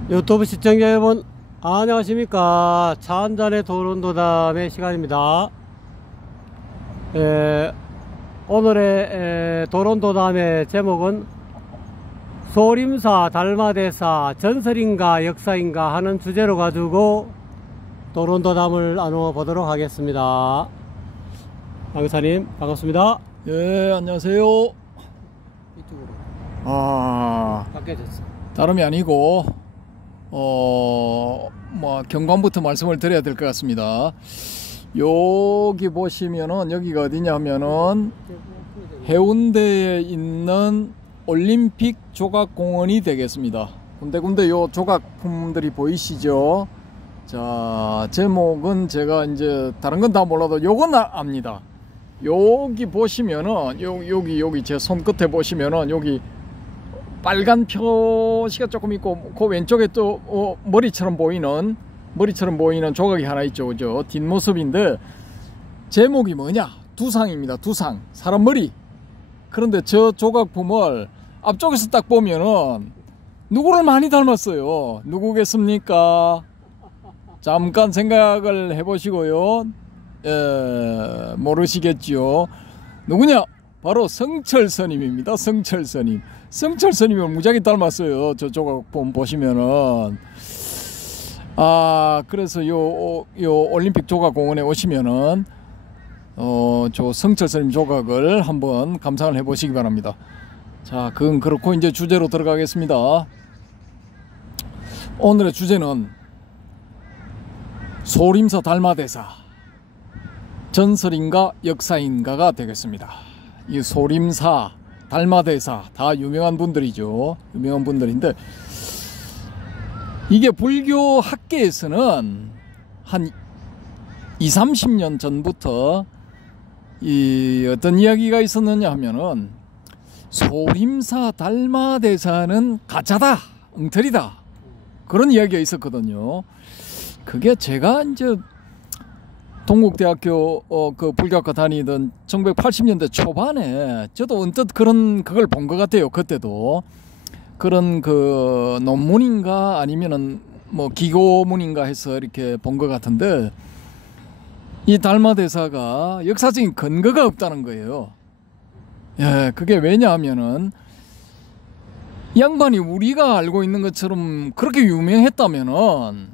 유튜브 시청자 여러분 안녕하십니까. 차 한잔의 도론도담의 시간입니다. 오늘의 도론도담의 제목은 소림사 달마대사 전설인가 역사인가 하는 주제로 가지고 도론도담을 나누어 보도록 하겠습니다. 강사님 반갑습니다. 예, 안녕하세요. 이쪽으로 밖에 됐어. 다름이 아니고 경관부터 말씀을 드려야 될 것 같습니다. 여기 보시면은 여기가 어디냐 하면은 해운대에 있는 올림픽 조각공원이 되겠습니다. 군데군데 요 조각품들이 보이시죠? 자, 제목은 제가 이제 다른 건 다 몰라도 요건 압니다. 여기 보시면은 여기 제 손끝에 보시면은 여기 빨간 표시가 조금 있고 그 왼쪽에 또 머리처럼 보이는 조각이 하나 있죠. 그죠? 뒷모습인데 제목이 뭐냐? 두상입니다. 두상. 사람 머리. 그런데 저 조각품을 앞쪽에서 딱 보면은 누구를 많이 닮았어요. 누구겠습니까? 잠깐 생각을 해보시고요. 모르시겠지요. 누구냐? 바로 성철스님입니다. 성철스님. 성철스님을 무지하게 닮았어요. 저 조각품 보시면은. 그래서 요 올림픽 조각공원에 오시면은 저 성철스님 조각을 한번 감상을 해보시기 바랍니다. 자, 그건 그렇고 이제 주제로 들어가겠습니다. 오늘의 주제는 소림사 달마대사 전설인가 역사인가가 되겠습니다. 이 소림사 달마대사 다 유명한 분들이죠. 유명한 분들인데 이게 불교 학계에서는 한 20-30년 전부터 어떤 이야기가 있었느냐 하면은 소림사 달마대사는 가짜다, 엉터리다, 그런 이야기가 있었거든요. 그게 제가 이제 동국대학교 그 불교학과 다니던 1980년대 초반에 저도 언뜻 그걸 본 것 같아요. 그때도 그런 그 논문인가 아니면은 뭐 기고문인가 해서 이렇게 본 것 같은데 이 달마대사가 역사적인 근거가 없다는 거예요. 예, 그게 왜냐하면은 이 양반이 우리가 알고 있는 것처럼 그렇게 유명했다면은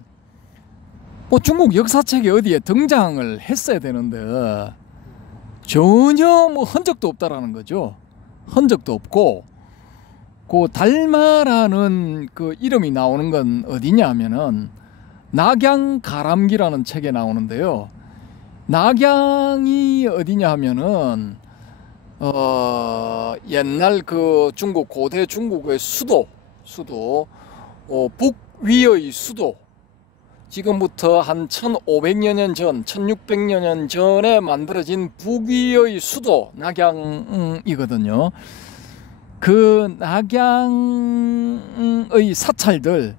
뭐 중국 역사책에 어디에 등장을 했어야 되는데 전혀 뭐 흔적도 없다라는 거죠. 흔적도 없고 그 달마라는 그 이름이 나오는 건 어디냐 하면은 낙양가람기라는 책에 나오는데요. 낙양이 어디냐 하면은 옛날 그 중국 고대 중국의 수도 북위의 수도, 지금부터 한 1500여 년 전, 1600여 년 전에 만들어진 북위의 수도 낙양이거든요. 그 낙양의 사찰들,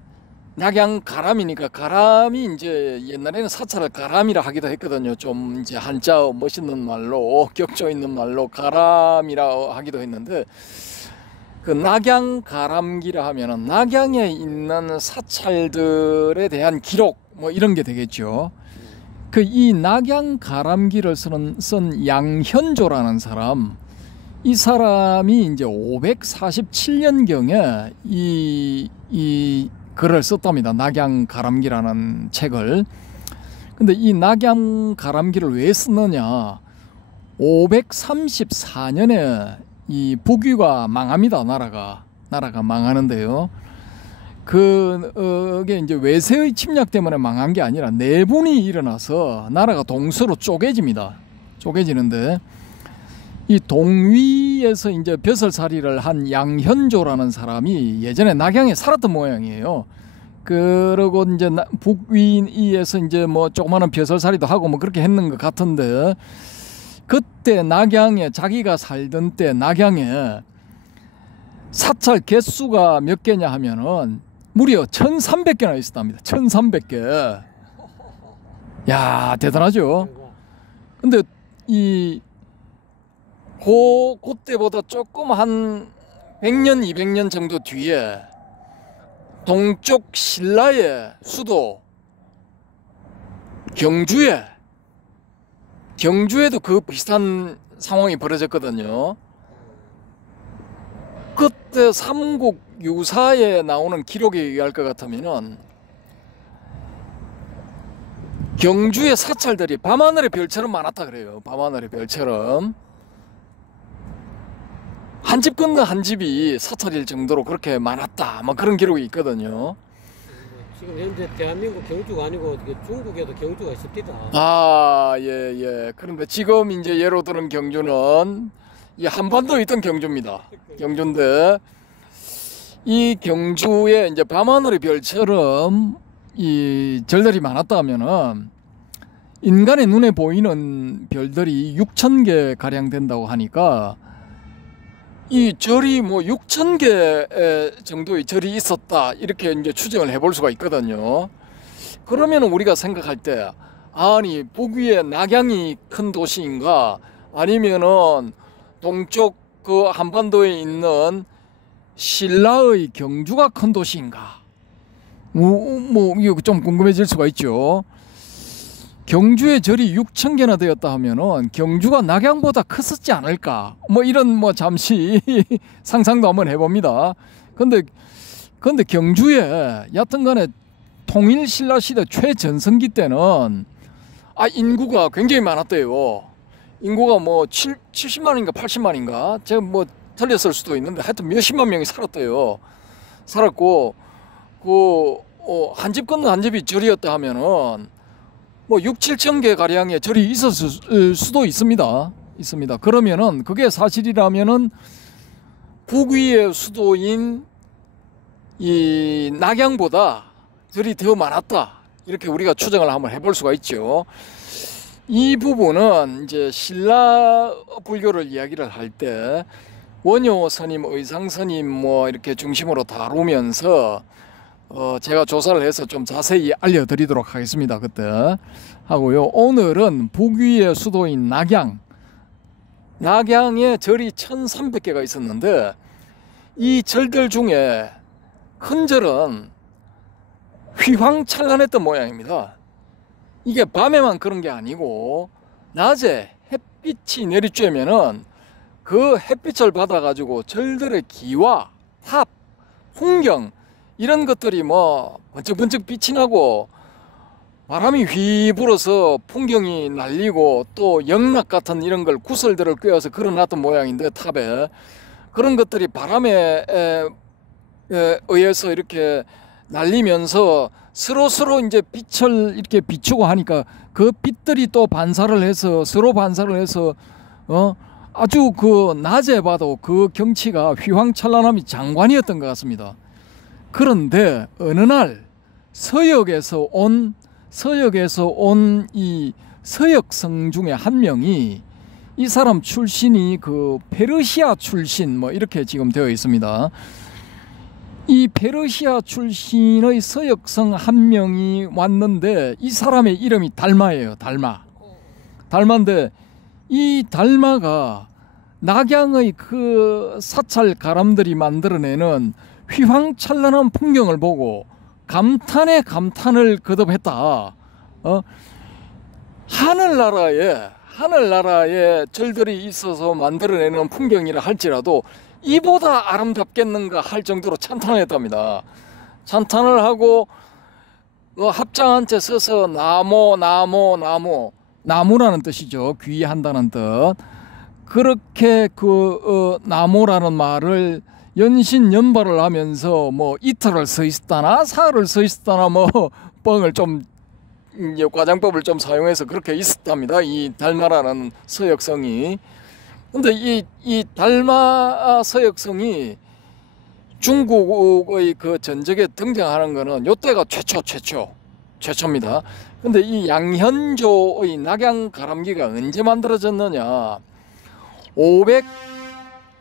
낙양 가람이니까 가람이 이제 옛날에는 사찰을 가람이라 하기도 했거든요. 좀 이제 한자 멋있는 말로, 격조 있는 말로 가람이라 하기도 했는데 그 낙양 가람기라 하면은 낙양에 있는 사찰들에 대한 기록 뭐 이런 게 되겠죠. 그 이 낙양 가람기를 쓴 양현조라는 사람, 이 사람이 이제 547년경에 이 글을 썼답니다. 낙양 가람기라는 책을. 근데 이 낙양 가람기를 왜 썼느냐? 534년에 이 북위가 망합니다. 나라가 망하는데요. 그게 이제 외세의 침략 때문에 망한 게 아니라 내분이 일어나서 나라가 동서로 쪼개집니다. 쪼개지는데 이 동위에서 이제 벼슬살이를 한 양현조라는 사람이 예전에 낙양에 살았던 모양이에요. 그러고 이제 북위에서 이제 뭐 조그마한 벼슬살이도 하고 뭐 그렇게 했는 것 같은데 그때 낙양에 자기가 살던 때 낙양에 사찰 개수가 몇 개냐 하면은 무려 1300개나 있었답니다. 1300개. 야, 대단하죠. 근데 그때보다 조금 한 100년 200년 정도 뒤에 동쪽 신라의 수도 경주에도 그 비슷한 상황이 벌어졌거든요. 그때 삼국 유사에 나오는 기록에 의할 것 같으면은 경주의 사찰들이 밤하늘의 별처럼 많았다 그래요. 밤하늘의 별처럼 한 집 건너 한 집이 사찰일 정도로 그렇게 많았다, 뭐 그런 기록이 있거든요. 지금 현재 대한민국 경주가 아니고 중국에도 경주가 있습니다. 아, 예. 그런데 지금 이제 예로 드는 경주는 이 한반도에 있던 경주입니다. 경주인데 이 경주에 이제 밤하늘의 별처럼 이 절들이 많았다 하면은 인간의 눈에 보이는 별들이 6,000개 가량 된다고 하니까 이 절이 뭐 6,000개 정도의 절이 있었다, 이렇게 이제 추정을 해볼 수가 있거든요. 그러면 우리가 생각할 때, 아니 북위에 낙양이 큰 도시인가, 아니면은 동쪽 그 한반도에 있는 신라의 경주가 큰 도시인가, 뭐 이거 좀 궁금해질 수가 있죠. 경주의 절이 6,000개나 되었다 하면은 경주가 낙양보다 컸었지 않을까, 뭐 이런 뭐 잠시 상상도 한번 해봅니다. 근데 경주에 여튼간에 통일 신라 시대 최전성기 때는 인구가 굉장히 많았대요. 인구가 뭐 70만인가 80만인가, 제가 뭐 틀렸을 수도 있는데 하여튼 몇십만 명이 살았대요. 살았고 한 집 건너 한 집이 절이었다 하면은 뭐 6, 7천 개 가량의 절이 있었을 수도 있습니다. 그러면은 그게 사실이라면은 북위의 수도인 이 낙양보다 절이 더 많았다, 이렇게 우리가 추정을 한번 해볼 수가 있죠. 이 부분은 이제 신라 불교를 이야기를 할 때 원효 스님, 의상 스님 뭐 이렇게 중심으로 다루면서 제가 조사를 해서 좀 자세히 알려드리도록 하겠습니다. 그때 하고요. 오늘은 북위의 수도인 낙양에 절이 1,300개가 있었는데 이 절들 중에 큰 절은 휘황찬란했던 모양입니다. 이게 밤에만 그런 게 아니고 낮에 햇빛이 내리쬐면은 그 햇빛을 받아가지고 절들의 기와 합, 풍경 이런 것들이 뭐 번쩍번쩍 빛이 나고 바람이 휘 불어서 풍경이 날리고 또 영락 같은 이런 걸 구슬들을 꿰어서 걸어놨던 모양인데 탑에 그런 것들이 바람에 의해서 이렇게 날리면서 서로 이제 빛을 이렇게 비추고 하니까 그 빛들이 또 반사를 해서 서로 반사를 해서 아주 그 낮에 봐도 그 경치가 휘황찬란함이 장관이었던 것 같습니다. 그런데 어느 날 서역에서 온 이 서역성 중에 한 명이, 이 사람 출신이 그 페르시아 출신 뭐 이렇게 지금 되어 있습니다. 이 페르시아 출신의 서역성 한 명이 왔는데 이 사람의 이름이 달마예요. 달마인데 이 달마가 낙양의 그 사찰 가람들이 만들어내는 휘황찬란한 풍경을 보고 감탄에 감탄을 거듭했다. 하늘나라에 절들이 있어서 만들어내는 풍경이라 할지라도 이보다 아름답겠는가 할 정도로 찬탄을 했답니다. 찬탄을 하고 합장한 채 써서 나무라는 뜻이죠. 귀한다는 뜻. 그렇게 나무라는 말을 연신연발을 하면서 뭐 이틀을 서 있었다나 사흘을 서 있었다나 뭐 뻥을 좀 과장법을 좀 사용해서 그렇게 있었답니다. 이 달마라는 서역성이. 근데 이 달마 서역성이 중국의 그 전적에 등장하는 거는 요때가 최초입니다. 근데 이 양현조의 낙양 가람기가 언제 만들어졌느냐?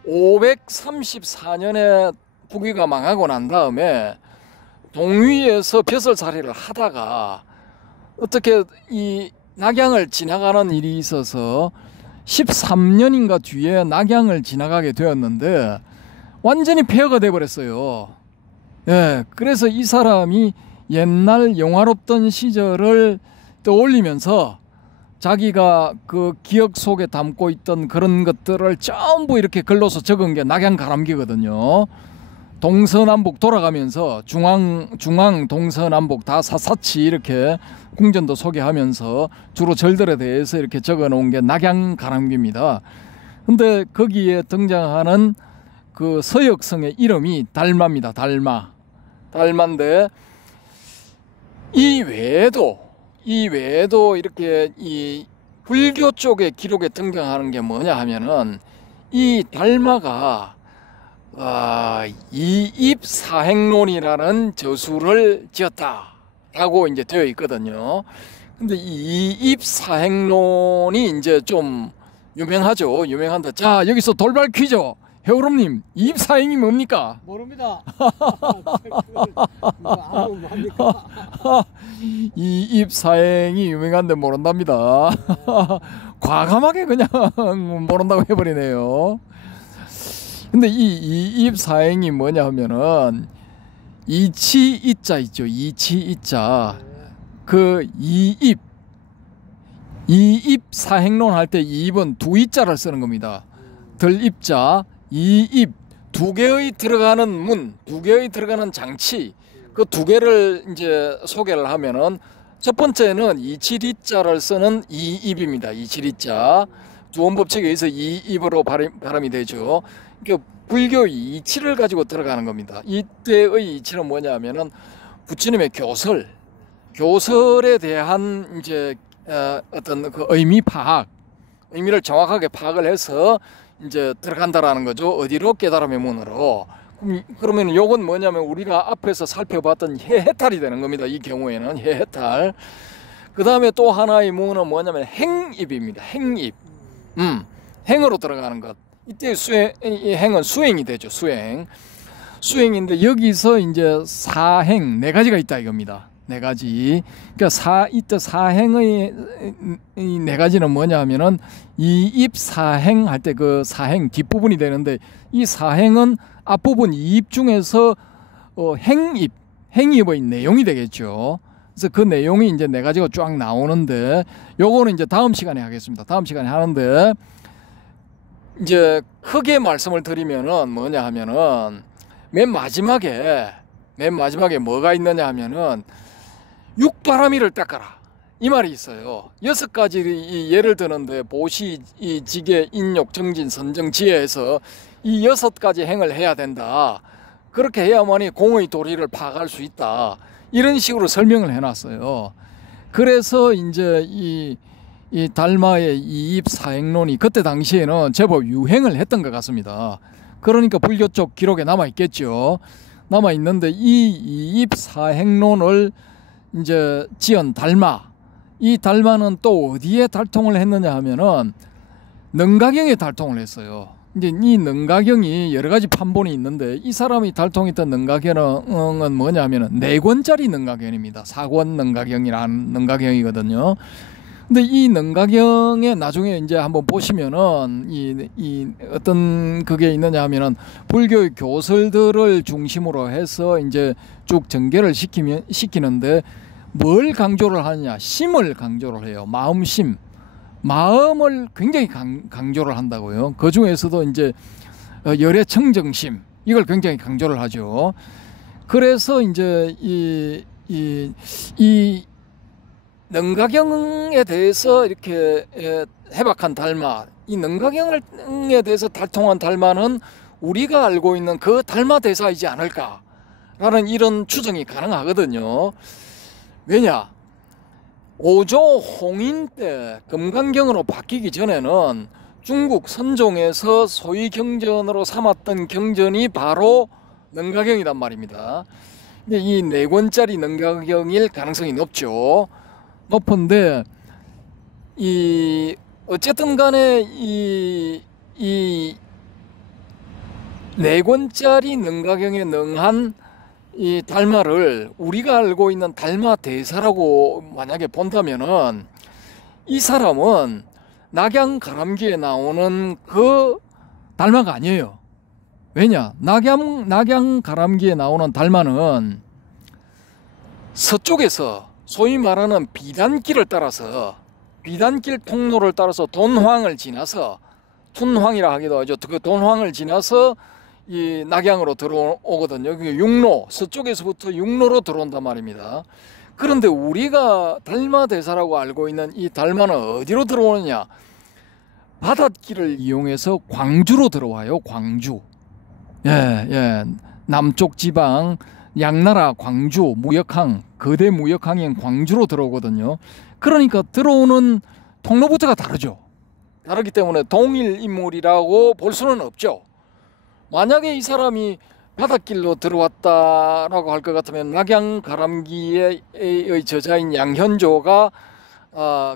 534년에 북위가 망하고 난 다음에 동위에서 벼슬살이를 하다가 어떻게 이 낙양을 지나가는 일이 있어서 13년인가 뒤에 낙양을 지나가게 되었는데 완전히 폐허가 돼버렸어요. 예, 그래서 이 사람이 옛날 영화롭던 시절을 떠올리면서 자기가 그 기억 속에 담고 있던 그런 것들을 전부 이렇게 글로서 적은 게 낙양가람기거든요. 동서남북 돌아가면서 중앙 동서남북 다 샅샅이 이렇게 궁전도 소개하면서 주로 절들에 대해서 이렇게 적어 놓은 게 낙양가람기입니다. 근데 거기에 등장하는 그 서역성의 이름이 달마입니다. 달마인데 이 외에도 이렇게 이 불교 쪽의 기록에 등장하는 게 뭐냐 하면은 이 달마가 이입사행론이라는 저수를 지었다라고 이제 되어 있거든요. 근데 이 이입사행론이 이제 좀 유명한데, 자, 여기서 돌발 퀴즈. 해오름님, 이입사행이 뭡니까? 모릅니다. 아무 뭡니까? 이입사행이 유명한데 모른답니다. 과감하게 그냥 모른다고 해버리네요. 근데 이 이입사행이 뭐냐 하면은 이치이자 있죠. 이치이자. 그 이입사행론 할 때 이입은 두 이자를 쓰는 겁니다. 들입자, 이입, 두 개의 들어가는 문, 두 개의 들어가는 장치, 그 두 개를 이제 소개를 하면은 첫 번째는 이치리자를 쓰는 이입입니다. 이치리자. 주원법칙에 의해서 이입으로 발음이 되죠. 그러니까 불교의 이치를 가지고 들어가는 겁니다. 이때의 이치는 뭐냐 하면은 부처님의 교설에 대한 이제 어떤 그 의미를 정확하게 파악을 해서 이제 들어간다라는 거죠. 어디로? 깨달음의 문으로. 그러면 요건 뭐냐면 우리가 앞에서 살펴봤던 해해탈이 되는 겁니다. 이 경우에는 해해탈. 그 다음에 또 하나의 문은 뭐냐면 행입입니다. 행입. 행으로 들어가는 것. 이때 이 행은 수행이 되죠. 수행인데 여기서 이제 사행 네 가지가 있다 이겁니다. 네 가지. 그러니까 이때 사행의 이 네 가지는 뭐냐 하면은 이입 사행 할 때 그 사행 뒷부분이 되는데 이 사행은 앞부분 이입 중에서 행입의 내용이 되겠죠. 그래서 그 내용이 이제 네 가지가 쫙 나오는데 요거는 이제 다음 시간에 하겠습니다. 다음 시간에 하는데 이제 크게 말씀을 드리면은 뭐냐 하면은 맨 마지막에 뭐가 있느냐 하면은 육바라미를 닦아라 이 말이 있어요. 6가지 예를 드는데 보시, 지계, 인욕, 정진, 선정, 지혜에서 이 6가지 행을 해야 된다. 그렇게 해야만이 공의 도리를 파악할 수 있다. 이런 식으로 설명을 해놨어요. 그래서 이제 이 달마의 이입사행론이 그때 당시에는 제법 유행을 했던 것 같습니다. 그러니까 불교 쪽 기록에 남아있겠죠. 남아있는데 이 이입사행론을 이제 지은 달마, 이 달마는 또 어디에 달통을 했느냐 하면은 능가경에 달통을 했어요. 이제 이 능가경이 여러 가지 판본이 있는데 이 사람이 달통했던 능가경은 뭐냐 하면은 4권짜리 능가경입니다. 4권 능가경이라는 능가경이거든요. 근데 이 능가경에 나중에 이제 한번 보시면은 이 어떤 그게 있느냐 하면은 불교의 교설들을 중심으로 해서 이제 쭉 전개를 시키는데 뭘 강조를 하느냐? 심을 강조를 해요. 마음심. 마음을 굉장히 강조를 한다고요. 그 중에서도 이제 열애청정심 이걸 굉장히 강조를 하죠. 그래서 이제 이 능가경에 대해서 이렇게 해박한 달마, 이 능가경에 대해서 달통한 달마는 우리가 알고 있는 그 달마 대사이지 않을까라는 이런 추정이 가능하거든요. 왜냐? 5조 홍인 때 금강경으로 바뀌기 전에는 중국 선종에서 소위 경전으로 삼았던 경전이 바로 능가경이란 말입니다. 근데 이 4권짜리 능가경일 가능성이 높은데 어쨌든 간에 이 4권짜리 능가경에 능한 이 달마를 우리가 알고 있는 달마 대사라고 만약에 본다면은 이 사람은 낙양가람기에 나오는 그 달마가 아니에요. 왜냐? 낙양 가람기에 나오는 달마는 서쪽에서 소위 말하는 비단길을 따라서 비단길 통로를 따라서 돈황을 지나서 둔황이라 하기도 하죠. 그 돈황을 지나서 이 낙양으로 들어오거든요. 그게 육로, 서쪽에서부터 육로로 들어온단 말입니다. 그런데 우리가 달마대사라고 알고 있는 이 달마는 어디로 들어오느냐? 바닷길을 이용해서 광주로 들어와요. 광주. 예. 남쪽 지방 양나라 광주 무역항, 거대 무역항인 광주로 들어오거든요. 그러니까 들어오는 통로부터가 다르죠. 다르기 때문에 동일 인물이라고 볼 수는 없죠. 만약에 이 사람이 바닷길로 들어왔다라고 할 것 같으면 낙양 가람기의 저자인 양현조가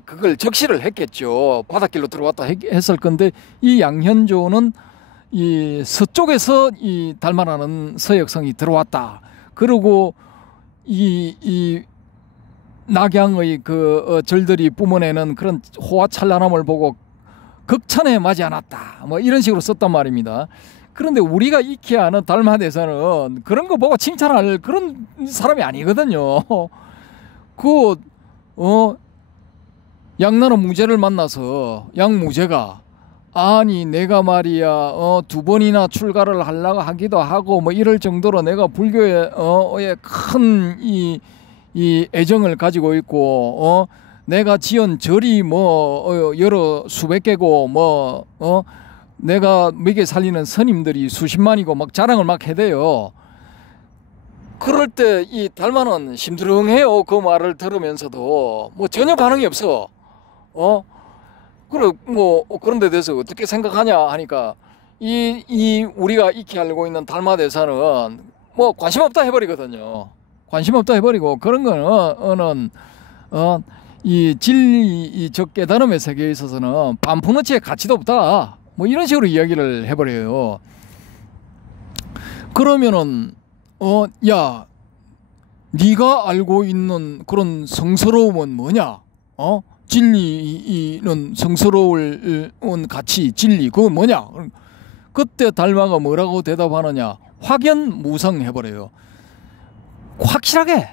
그걸 적시를 했겠죠. 바닷길로 들어왔다 했을 건데 이 양현조는 이 서쪽에서 이 달마라는 서역성이 들어왔다. 그리고 이 낙양의 그 절들이 뿜어내는 그런 호화찬란함을 보고 극찬에 맞지 않았다. 뭐 이런 식으로 썼단 말입니다. 그런데 우리가 익히 아는 달마대사는 그런 거 보고 칭찬할 그런 사람이 아니거든요. 양나라 무제를 만나서 양무제가 아니 내가 말이야 두 번이나 출가를 하려고 하기도 하고 뭐 이럴 정도로 내가 불교에 큰 이 애정을 가지고 있고 내가 지은 절이 뭐 여러 수백 개고 내가 먹여 살리는 스님들이 수십만이고 막 자랑을 막 해대요. 그럴 때 이 달마는 심드렁해요. 그 말을 들으면서도 뭐 전혀 반응이 없어. 그런 데 대해서 어떻게 생각하냐 하니까 이 우리가 익히 알고 있는 달마대사는 뭐 관심 없다 해버리거든요. 관심 없다 해버리고 그런 거는 이 진리 이 깨달음의 세계에 있어서는 반푼어치의 가치도 없다. 뭐 이런 식으로 이야기를 해버려요. 그러면은 야 네가 알고 있는 그런 성스러움은 뭐냐? 진리는 성스러울 가치 진리 그건 뭐냐? 그때 달마가 뭐라고 대답하느냐? 확연무성 해버려요. 확실하게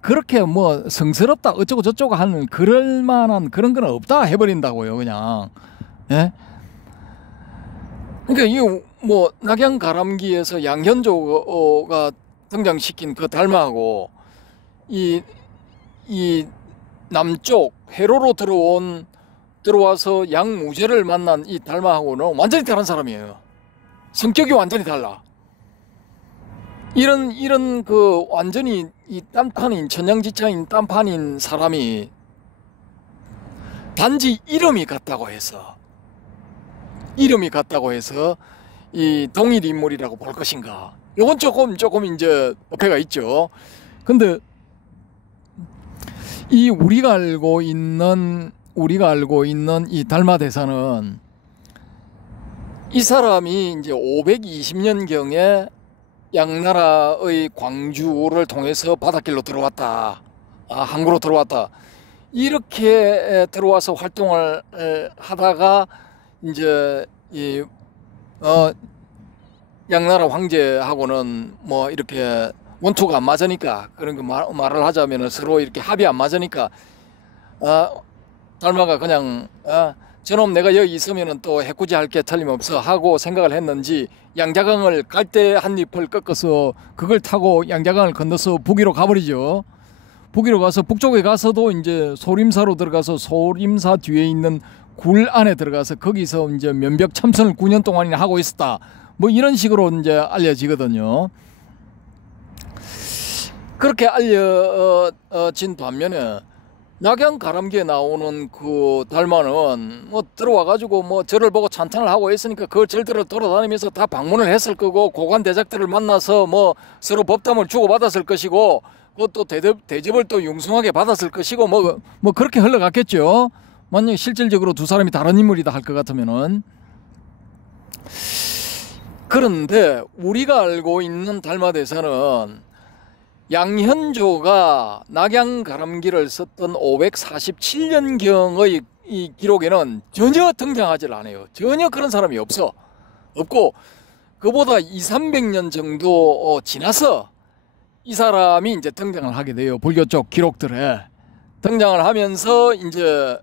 그렇게 뭐 성스럽다 어쩌고 저쩌고 하는 그럴 만한 그런 건 없다 해버린다고요. 그냥. 예? 그러니까 이 뭐 낙양 가람기에서 양현조가 등장시킨 그 달마하고 이 남쪽 해로로 들어와서 양무제를 만난 이 달마하고는 완전히 다른 사람이에요. 성격이 완전히 달라. 이런 그 완전히 이 딴판인 천양지차인 딴판인 사람이 단지 이름이 같다고 해서 이 동일 인물이라고 볼 것인가? 이건 조금 이제 어폐가 있죠. 근데 이 우리가 알고 있는 이 달마대사는 이 사람이 이제 520년경에 양나라의 광주를 통해서 바닷길로 들어왔다. 항구로 들어왔다. 이렇게 들어와서 활동을 하다가 이제 양나라 황제하고는 뭐 이렇게 원투가 안 맞으니까 그런 거 말을 하자면 서로 이렇게 합이 안 맞으니까 달마가 그냥 저놈 내가 여기 있으면은 또 해코지 할 게 틀림없어 하고 생각을 했는지 양자강을 갈대 한 잎을 꺾어서 그걸 타고 양자강을 건너서 북위로 가버리죠. 북위로 가서 북쪽에 가서도 이제 소림사로 들어가서 소림사 뒤에 있는 굴 안에 들어가서 거기서 이제 면벽 참선을 9년 동안이나 하고 있었다. 뭐 이런 식으로 이제 알려지거든요. 그렇게 알려진 반면에 낙양 가람기에 나오는 그 달마는 뭐 들어와가지고 뭐 절을 보고 찬탄을 하고 있으니까 그 절들을 돌아다니면서 다 방문을 했을 거고 고관 대작들을 만나서 뭐 서로 법담을 주고받았을 것이고 그것도 대접을 또 융숭하게 받았을 것이고 뭐 그렇게 흘러갔겠죠. 만약에 실질적으로 두 사람이 다른 인물이다 할 것 같으면은. 그런데 우리가 알고 있는 달마대사는 양현조가 낙양 가람기를 썼던 547년경의 이 기록에는 전혀 등장하지 않아요. 전혀 그런 사람이 없고 그보다 200~300년 정도 지나서 이 사람이 이제 등장을 하게 돼요. 불교 쪽 기록들에 등장을 하면서 이제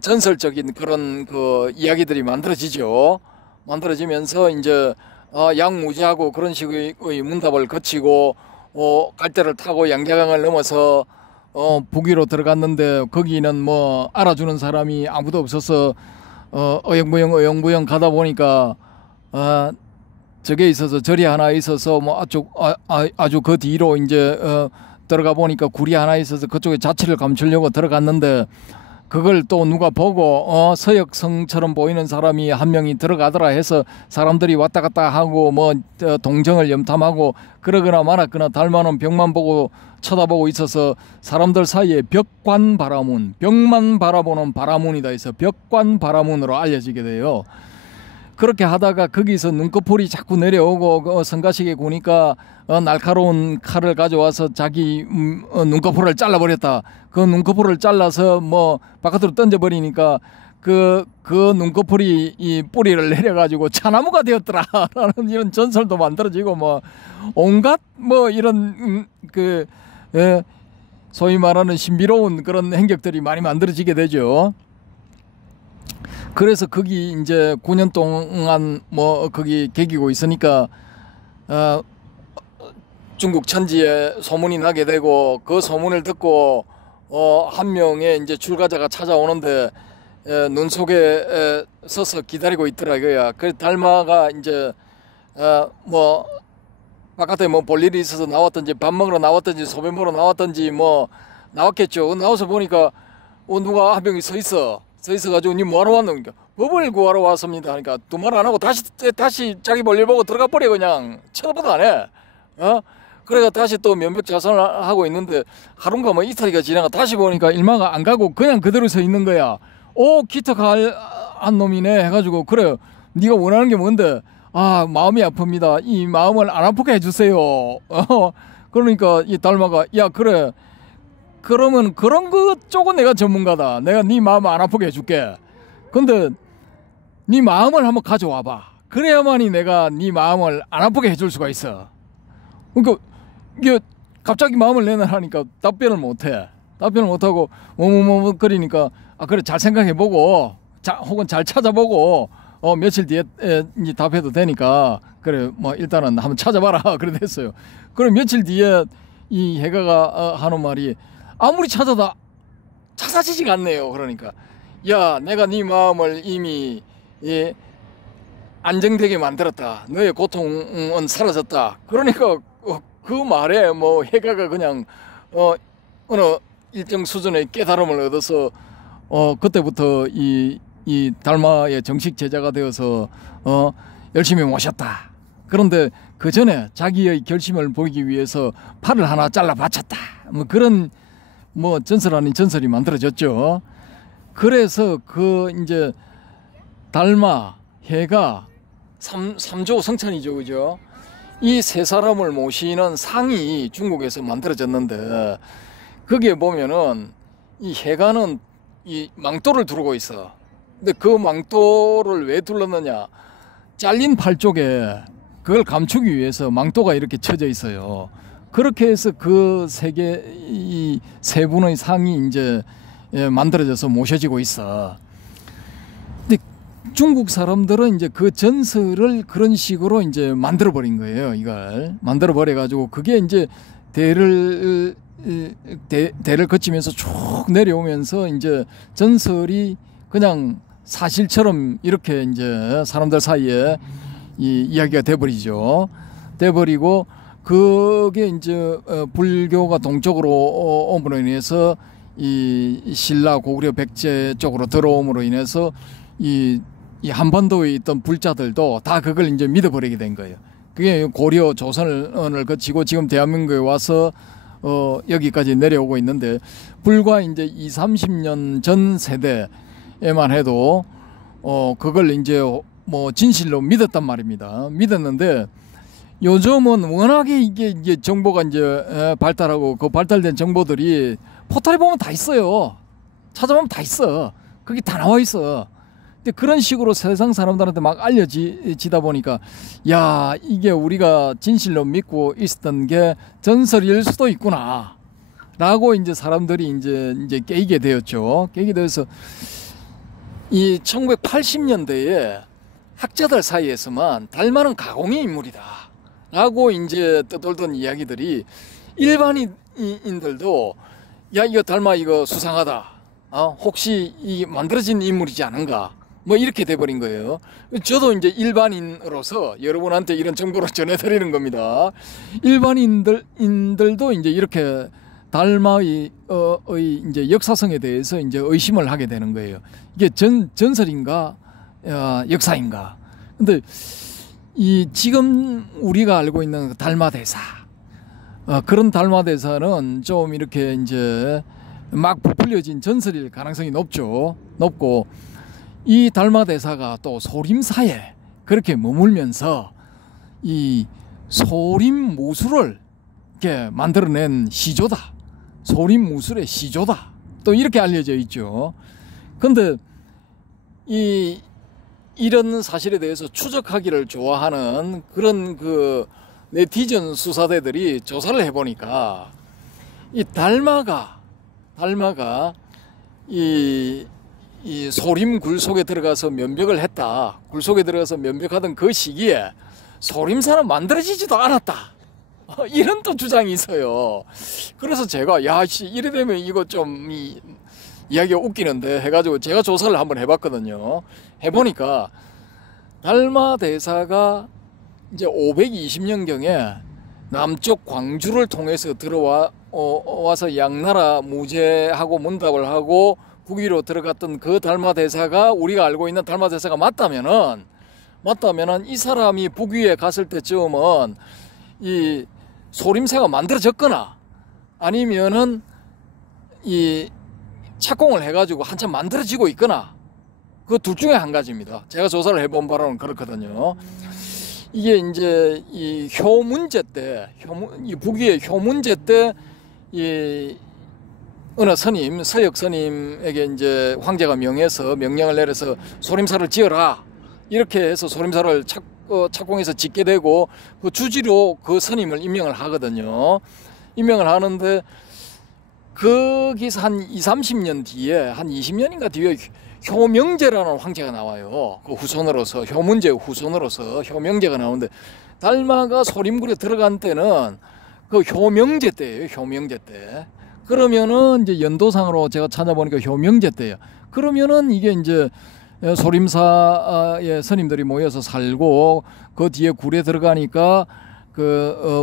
전설적인 그런 그 이야기들이 만들어지죠. 만들어지면서 이제 양무지하고 그런 식의 문답을 거치고 갈대를 타고 양자강을 넘어서 북위로 들어갔는데 거기는 뭐 알아주는 사람이 아무도 없어서 어영부영 가다 보니까 저게 있어서 절이 하나 있어서 뭐 아주 그 뒤로 이제 들어가 보니까 굴이 하나 있어서 그쪽에 자취를 감추려고 들어갔는데 그걸 또 누가 보고 서역성처럼 보이는 사람이 한 명이 들어가더라 해서 사람들이 왔다 갔다 하고 뭐 동정을 염탐하고 그러거나 말았거나 달마는 벽만 보고 쳐다보고 있어서 사람들 사이에 벽관바라문, 벽만 바라보는 바라문이다 해서 벽관바라문으로 알려지게 돼요. 그렇게 하다가 거기서 눈꺼풀이 자꾸 내려오고 성가시게 구니까 날카로운 칼을 가져와서 자기 눈꺼풀을 잘라버렸다. 그 눈꺼풀을 잘라서 뭐 바깥으로 던져버리니까 그 눈꺼풀이 이 뿌리를 내려가지고 차나무가 되었더라라는 이런 전설도 만들어지고 뭐 온갖 뭐 이런 소위 말하는 신비로운 그런 행적들이 많이 만들어지게 되죠. 그래서 거기 이제 9년 동안 뭐 거기 개기고 있으니까 중국 천지에 소문이 나게 되고 그 소문을 듣고 한 명의 이제 출가자가 찾아오는데 눈 속에 서서 기다리고 있더라 이거야. 그 달마가 이제 뭐 바깥에 뭐 볼 일이 있어서 나왔든지 밥 먹으러 나왔든지 소변 보러 나왔든지 뭐 나왔겠죠. 나와서 보니까 누가 한 명이 서 있어가지고 니 뭐하러 왔노? 그러니까 법을 구하러 왔습니다. 그러니까 두 말 안 하고 다시 자기 볼일 보고 들어가 버려 그냥 쳐다보도 안 해. 그래가 다시 또 면벽자선을 하고 있는데 하루인가 뭐 이틀이가 지나가 다시 보니까 일마가 안 가고 그냥 그대로 서 있는 거야. 기특한 놈이네 해가지고 그래 네가 원하는 게 뭔데? 마음이 아픕니다. 이 마음을 안 아프게 해주세요. 그러니까 이 달마가 야 그래 그러면 그런 것 쪽은 내가 전문가다. 내가 네 마음 안 아프게 해줄게. 근데 네 마음을 한번 가져와봐. 그래야만이 내가 네 마음을 안 아프게 해줄 수가 있어. 그러니까 이게 갑자기 마음을 내놔하니까 답변을 못해. 답변을 못하고 뭐거리니까 그래 잘 생각해보고 혹은 잘 찾아보고 며칠 뒤에 이제 답해도 되니까 그래 뭐 일단은 한번 찾아봐라 그래 됐어요. 그럼 며칠 뒤에 이 해가가 하는 말이 아무리 찾아도 찾아지지가 않네요. 그러니까 야 내가 네 마음을 이미 안정되게 만들었다. 너의 고통은 사라졌다. 그러니까 그 말에 뭐 해가가 그냥 어느 일정 수준의 깨달음을 얻어서 그때부터 이 달마의 정식 제자가 되어서 열심히 모셨다. 그런데 그 전에 자기의 결심을 보이기 위해서 팔을 하나 잘라 바쳤다. 뭐 그런 뭐 전설 아닌 전설이 만들어졌죠. 그래서 그 이제 달마, 해가 삼조 성찬이죠, 그죠? 이 세 사람을 모시는 상이 중국에서 만들어졌는데 거기에 보면은 이 해가는 이 망토를 두르고 있어. 근데 그 망토를 왜 둘렀느냐? 잘린 팔 쪽에 그걸 감추기 위해서 망토가 이렇게 쳐져 있어요. 그렇게 해서 그 세 분의 상이 이제 만들어져서 모셔지고 있어. 근데 중국 사람들은 이제 그 전설을 그런 식으로 이제 만들어 버린 거예요. 이걸 만들어 버려 가지고 그게 이제 대를 거치면서 쭉 내려오면서 이제 전설이 그냥 사실처럼 이렇게 이제 사람들 사이에 이야기가 돼버리죠. 돼버리고 그게 이제 불교가 동쪽으로 오므로 인해서 이 신라 고구려 백제 쪽으로 들어옴으로 인해서 이 한반도에 있던 불자들도 다 그걸 이제 믿어버리게 된 거예요. 그게 고려 조선을 거치고 지금 대한민국에 와서 여기까지 내려오고 있는데 불과 이제 20~30년 전 세대에만 해도 그걸 이제 뭐 진실로 믿었단 말입니다. 믿었는데 요즘은 워낙에 이게 정보가 이제 발달하고 그 발달된 정보들이 포털에 보면 다 있어요. 찾아보면 다 있어. 그게 다 나와 있어. 근데 그런 식으로 세상 사람들한테 막 알려지다 보니까 야, 이게 우리가 진실로 믿고 있었던 게 전설일 수도 있구나 라고 이제 사람들이 이제 깨게 되었죠. 깨게 되어서 이 1980년대에 학자들 사이에서만 달마는 가공의 인물이다 라고 이제 떠돌던 이야기들이 일반인들도 야, 이거 달마 이거 수상하다, 혹시 이 만들어진 인물이지 않은가, 뭐 이렇게 돼버린 거예요. 저도 이제 일반인으로서 여러분한테 이런 정보를 전해드리는 겁니다. 일반인들도 이제 이렇게 달마의 이제 역사성에 대해서 이제 의심을 하게 되는 거예요. 이게 전설인가, 역사인가. 근데 이 지금 우리가 알고 있는 달마 대사, 그런 달마 대사는 좀 이렇게 이제 막 부풀려진 전설일 가능성이 높고, 이 달마 대사가 또 소림사에 그렇게 머물면서 이 소림 무술을 이렇게 만들어낸 시조다, 소림 무술의 시조다, 또 이렇게 알려져 있죠. 근데 이런 사실에 대해서 추적하기를 좋아하는 그런 그 네티즌 수사대들이 조사를 해보니까 이 달마가 이 소림 굴 속에 들어가서 면벽을 했다, 굴 속에 들어가서 면벽하던 그 시기에 소림사는 만들어지지도 않았다, 이런 또 주장이 있어요. 그래서 제가 야씨 이래 되면 이거 좀 이야기가 웃기는데 해가지고 제가 조사를 한번 해봤거든요. 해보니까 달마 대사가 이제 520년경에 남쪽 광주를 통해서 와서 양나라 무제하고 문답을 하고 북위로 들어갔던 그 달마 대사가 우리가 알고 있는 달마 대사가 맞다면은 이 사람이 북위에 갔을 때쯤은 이 소림사가 만들어졌거나 아니면은 이 착공을 해가지고 한참 만들어지고 있거나 그 둘 중에 한 가지입니다. 제가 조사를 해본 바로는 그렇거든요. 이게 이제 이 효문제 때, 이 북위의 효문제 때 이 어느 스님, 서역 스님에게 이제 황제가 명령을 내려서 소림사를 지어라, 이렇게 해서 소림사를 착공해서 짓게 되고 그 주지로 그 스님을 임명을 하거든요. 임명을 하는데 거기서 한 20-30년 뒤에, 한 20년인가 뒤에 효명제라는 황제가 나와요. 그 후손으로서, 효문제 후손으로서 효명제가 나오는데 달마가 소림굴에 들어간 때는 그 효명제 때예요. 효명제 때. 그러면은 이제 연도상으로 제가 찾아보니까 효명제 때예요. 그러면은 이게 이제 소림사의 스님들이 모여서 살고 그 뒤에 굴에 들어가니까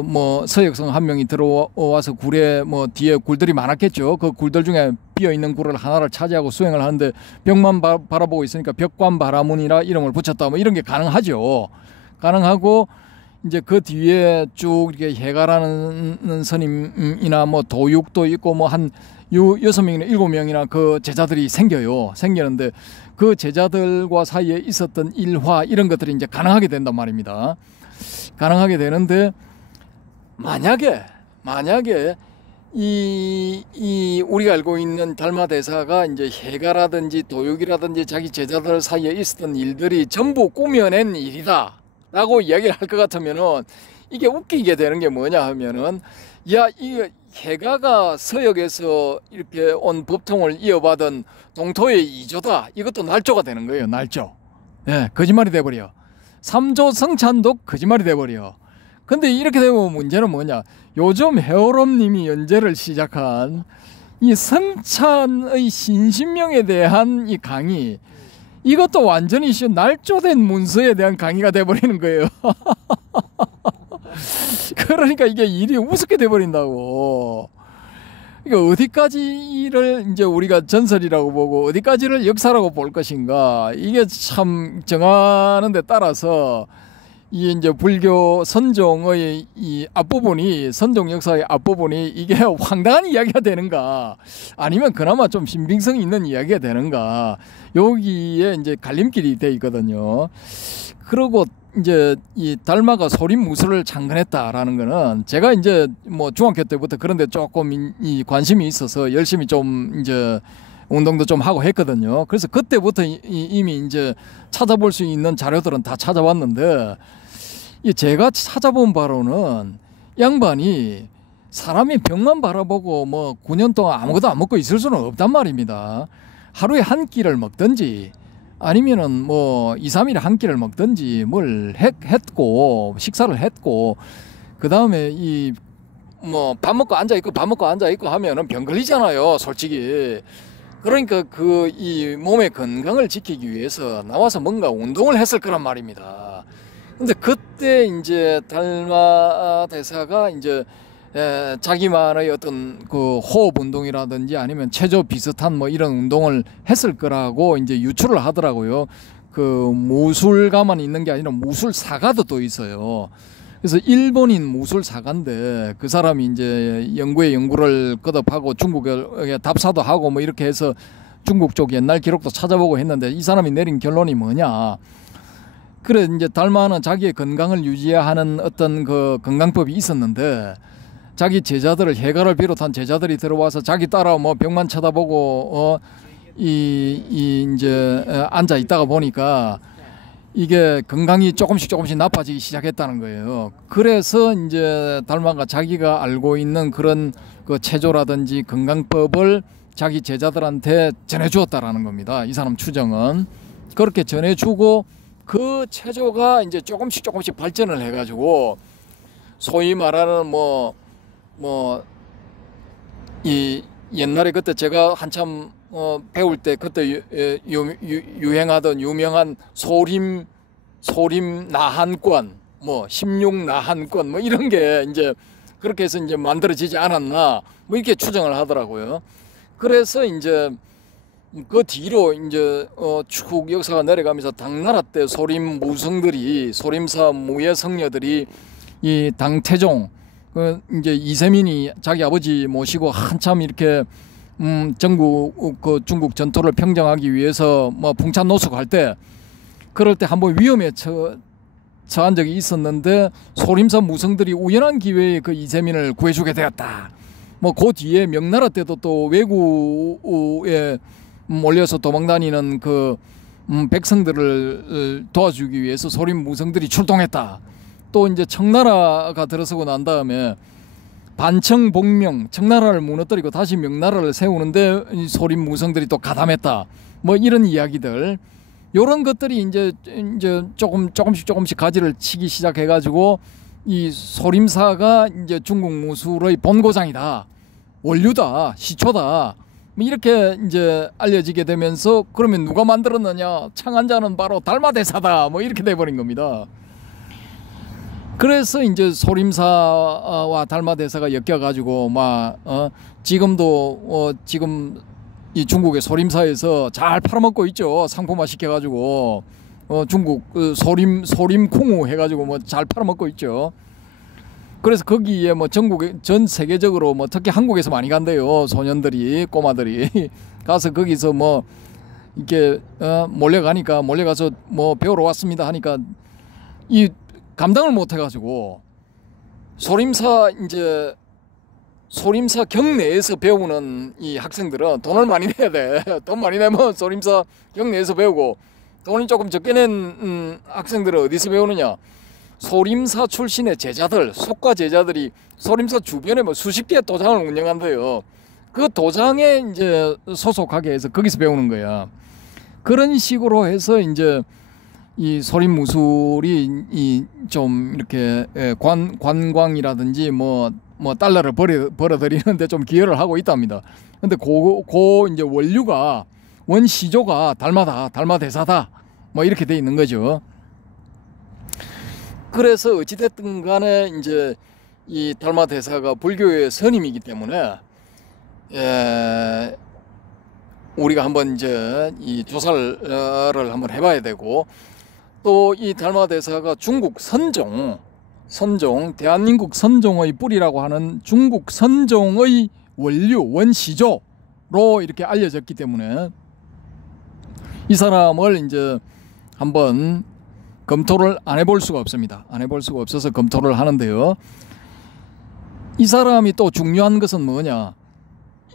뭐 서역성 한 명이 들어와서 굴에 뭐 뒤에 굴들이 많았겠죠. 그 굴들 중에 비어 있는 굴을 하나를 차지하고 수행을 하는데 벽만 바라보고 있으니까 벽관바라문이라 이름을 붙였다, 뭐 이런 게 가능하죠. 가능하고 이제 그 뒤에 쭉 이렇게 해가라는 스님이나 뭐 도육도 있고 뭐 한 6명이나 7명이나 그 제자들이 생기는데 그 제자들과 사이에 있었던 일화 이런 것들이 이제 가능하게 된단 말입니다. 가능하게 되는데 만약에 이 우리가 알고 있는 달마 대사가 이제 해가라든지 도육이라든지 자기 제자들 사이에 있었던 일들이 전부 꾸며낸 일이다 라고 이야기를 할 것 같으면은 이게 웃기게 되는 게 뭐냐 하면은 야, 이게 해가가 서역에서 이렇게 온 법통을 이어받은 동토의 이조다, 이것도 날조가 되는 거예요. 날조. 예, 거짓말이 돼버려. 삼조 성찬도 거짓말이 돼버려. 근데 이렇게 되면 문제는 뭐냐, 요즘 헤어롬님이 연재를 시작한 이 성찬의 신신명에 대한 이 강의, 이것도 완전히 날조된 문서에 대한 강의가 돼버리는 거예요. 그러니까 이게 일이 우습게 돼버린다고. 그러니까 어디까지를 이제 우리가 전설이라고 보고 어디까지를 역사라고 볼 것인가, 이게 참 정하는 데 따라서 이 이제 불교 선종의 이 앞부분이, 선종 역사의 앞부분이 이게 황당한 이야기가 되는가, 아니면 그나마 좀 신빙성 있는 이야기가 되는가, 여기에 이제 갈림길이 돼 있거든요. 그리고 이제 이 달마가 소림 무술을 창건했다라는 거는 제가 이제 뭐 중학교 때부터 그런데 조금 이 관심이 있어서 열심히 좀 이제 운동도 좀 하고 했거든요. 그래서 그때부터 이미 이제 찾아볼 수 있는 자료들은 다 찾아봤는데 제가 찾아본 바로는 양반이 사람이 병만 바라보고 뭐 9년 동안 아무것도 안 먹고 있을 수는 없단 말입니다. 하루에 한 끼를 먹든지 아니면은 뭐 2, 3일에 한 끼를 먹든지 뭘 했고 식사를 했고 그 다음에 이 뭐 밥 먹고 앉아 있고 밥 먹고 앉아 있고 하면은 병 걸리잖아요, 솔직히. 그러니까 그 이 몸의 건강을 지키기 위해서 나와서 뭔가 운동을 했을 거란 말입니다. 근데 그때 이제 달마 대사가 이제 자기만의 어떤 그 호흡 운동이라든지 아니면 체조 비슷한 뭐 이런 운동을 했을 거라고 이제 유추를 하더라고요. 그 무술가만 있는 게 아니라 무술사가도 또 있어요. 그래서 일본인 무술사가인데 그 사람이 이제 연구를 거듭하고 중국에 답사도 하고 뭐 이렇게 해서 중국 쪽 옛날 기록도 찾아보고 했는데 이 사람이 내린 결론이 뭐냐. 그래 이제 달마는 자기의 건강을 유지하는 어떤 그 건강법이 있었는데 자기 제자들을 해가를 비롯한 제자들이 들어와서 자기 따라 뭐 병만 쳐다보고 이제 앉아 있다가 보니까 이게 건강이 조금씩 나빠지기 시작했다는 거예요. 그래서 이제 달마가 자기가 알고 있는 그런 그 체조라든지 건강법을 자기 제자들한테 전해주었다라는 겁니다. 이 사람 추정은 그렇게 전해주고 그 체조가 이제 조금씩 발전을 해가지고 소위 말하는 이 옛날에 그때 제가 한참 배울 때 그때 유행하던 유명한 소림 나한권 뭐 16나한권 뭐 이런 게 이제 그렇게 해서 이제 만들어지지 않았나 뭐 이렇게 추정을 하더라고요. 그래서 이제 그 뒤로 이제 쭉 역사가 내려가면서 당나라 때 소림사 무예 성녀들이 이 당태종 이제 이세민이 자기 아버지 모시고 한참 이렇게 중국 전토를 평정하기 위해서 뭐 풍찬노숙할 때 그럴 때 한번 위험에 처한 적이 있었는데 소림사 무성들이 우연한 기회에 그 이세민을 구해주게 되었다. 뭐 그 뒤에 명나라 때도 또 왜구에 몰려서 도망다니는 그 백성들을 도와주기 위해서 소림 무성들이 출동했다. 또 이제 청나라가 들어서고 난 다음에 반청복명 청나라를 무너뜨리고 다시 명나라를 세우는데 소림 무성들이 또 가담했다. 뭐 이런 이야기들, 요런 것들이 이제 조금씩 가지를 치기 시작해가지고 이 소림사가 이제 중국 무술의 본고장이다, 원류다, 시초다, 뭐 이렇게 이제 알려지게 되면서 그러면 누가 만들었느냐? 창안자는 바로 달마대사다. 뭐 이렇게 돼버린 겁니다. 그래서 이제 소림사와 달마대사가 엮여가지고 지금도 지금 이 중국의 소림사에서 잘 팔아먹고 있죠. 상품화 시켜가지고 중국 소림쿵우 해가지고 뭐 잘 팔아먹고 있죠. 그래서 거기에 뭐 전국에 전 세계적으로 뭐 특히 한국에서 많이 간대요. 소년들이 꼬마들이 가서 거기서 뭐 이렇게 몰려가서 뭐 배우러 왔습니다 하니까 이 감당을 못 해가지고 소림사 경내에서 배우는 이 학생들은 돈을 많이 내야 돼. 돈 많이 내면 소림사 경내에서 배우고, 돈이 조금 적게 낸 학생들은 어디서 배우느냐? 소림사 출신의 제자들, 속과 제자들이 소림사 주변에 뭐 수십 개의 도장을 운영한대요. 그 도장에 이제 소속하게 해서 거기서 배우는 거야. 그런 식으로 해서 이제 이 소림 무술이 좀 이렇게 관광이라든지 뭐 달러를 벌어들이는데 좀 기여를 하고 있답니다. 근데 이제 원시조가 달마대사다 뭐 이렇게 돼 있는 거죠. 그래서 어찌됐든 간에 이제 이 달마대사가 불교의 선임이기 때문에 우리가 한번 이제 이 조사를 한번 해봐야 되고, 또 이 달마대사가 중국 선종 대한민국 선종의 뿌리라고 하는 중국 선종의 원시조로 이렇게 알려졌기 때문에 이 사람을 이제 한번 검토를 안 해볼 수가 없습니다. 안 해볼 수가 없어서 검토를 하는데요. 이 사람이 또 중요한 것은 뭐냐?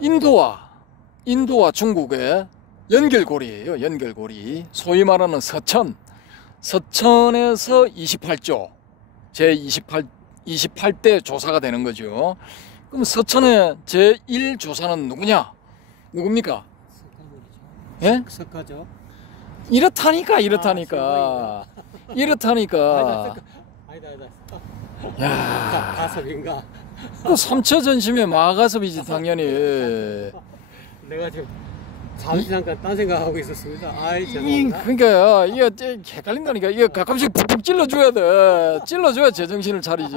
인도와 인도와 중국의 연결고리예요. 연결고리. 소위 말하는 서천. 서천에서 28조 제28대 조사가 되는 거죠. 그럼 서천의 제1조사는 누구냐? 누굽니까? 예? 석가죠. 이렇다니까. 아니다. 야, 가섭인가? 그 삼처전심의 마가섭이지 당연히. 내가 지금 잠시 잠깐 딴 생각하고 있었습니다. 아이 죄송합니다. 그러니까 이게 헷갈린다니까. 이게 가끔씩 푹푹 찔러줘야 돼. 찔러줘야 제정신을 차리지.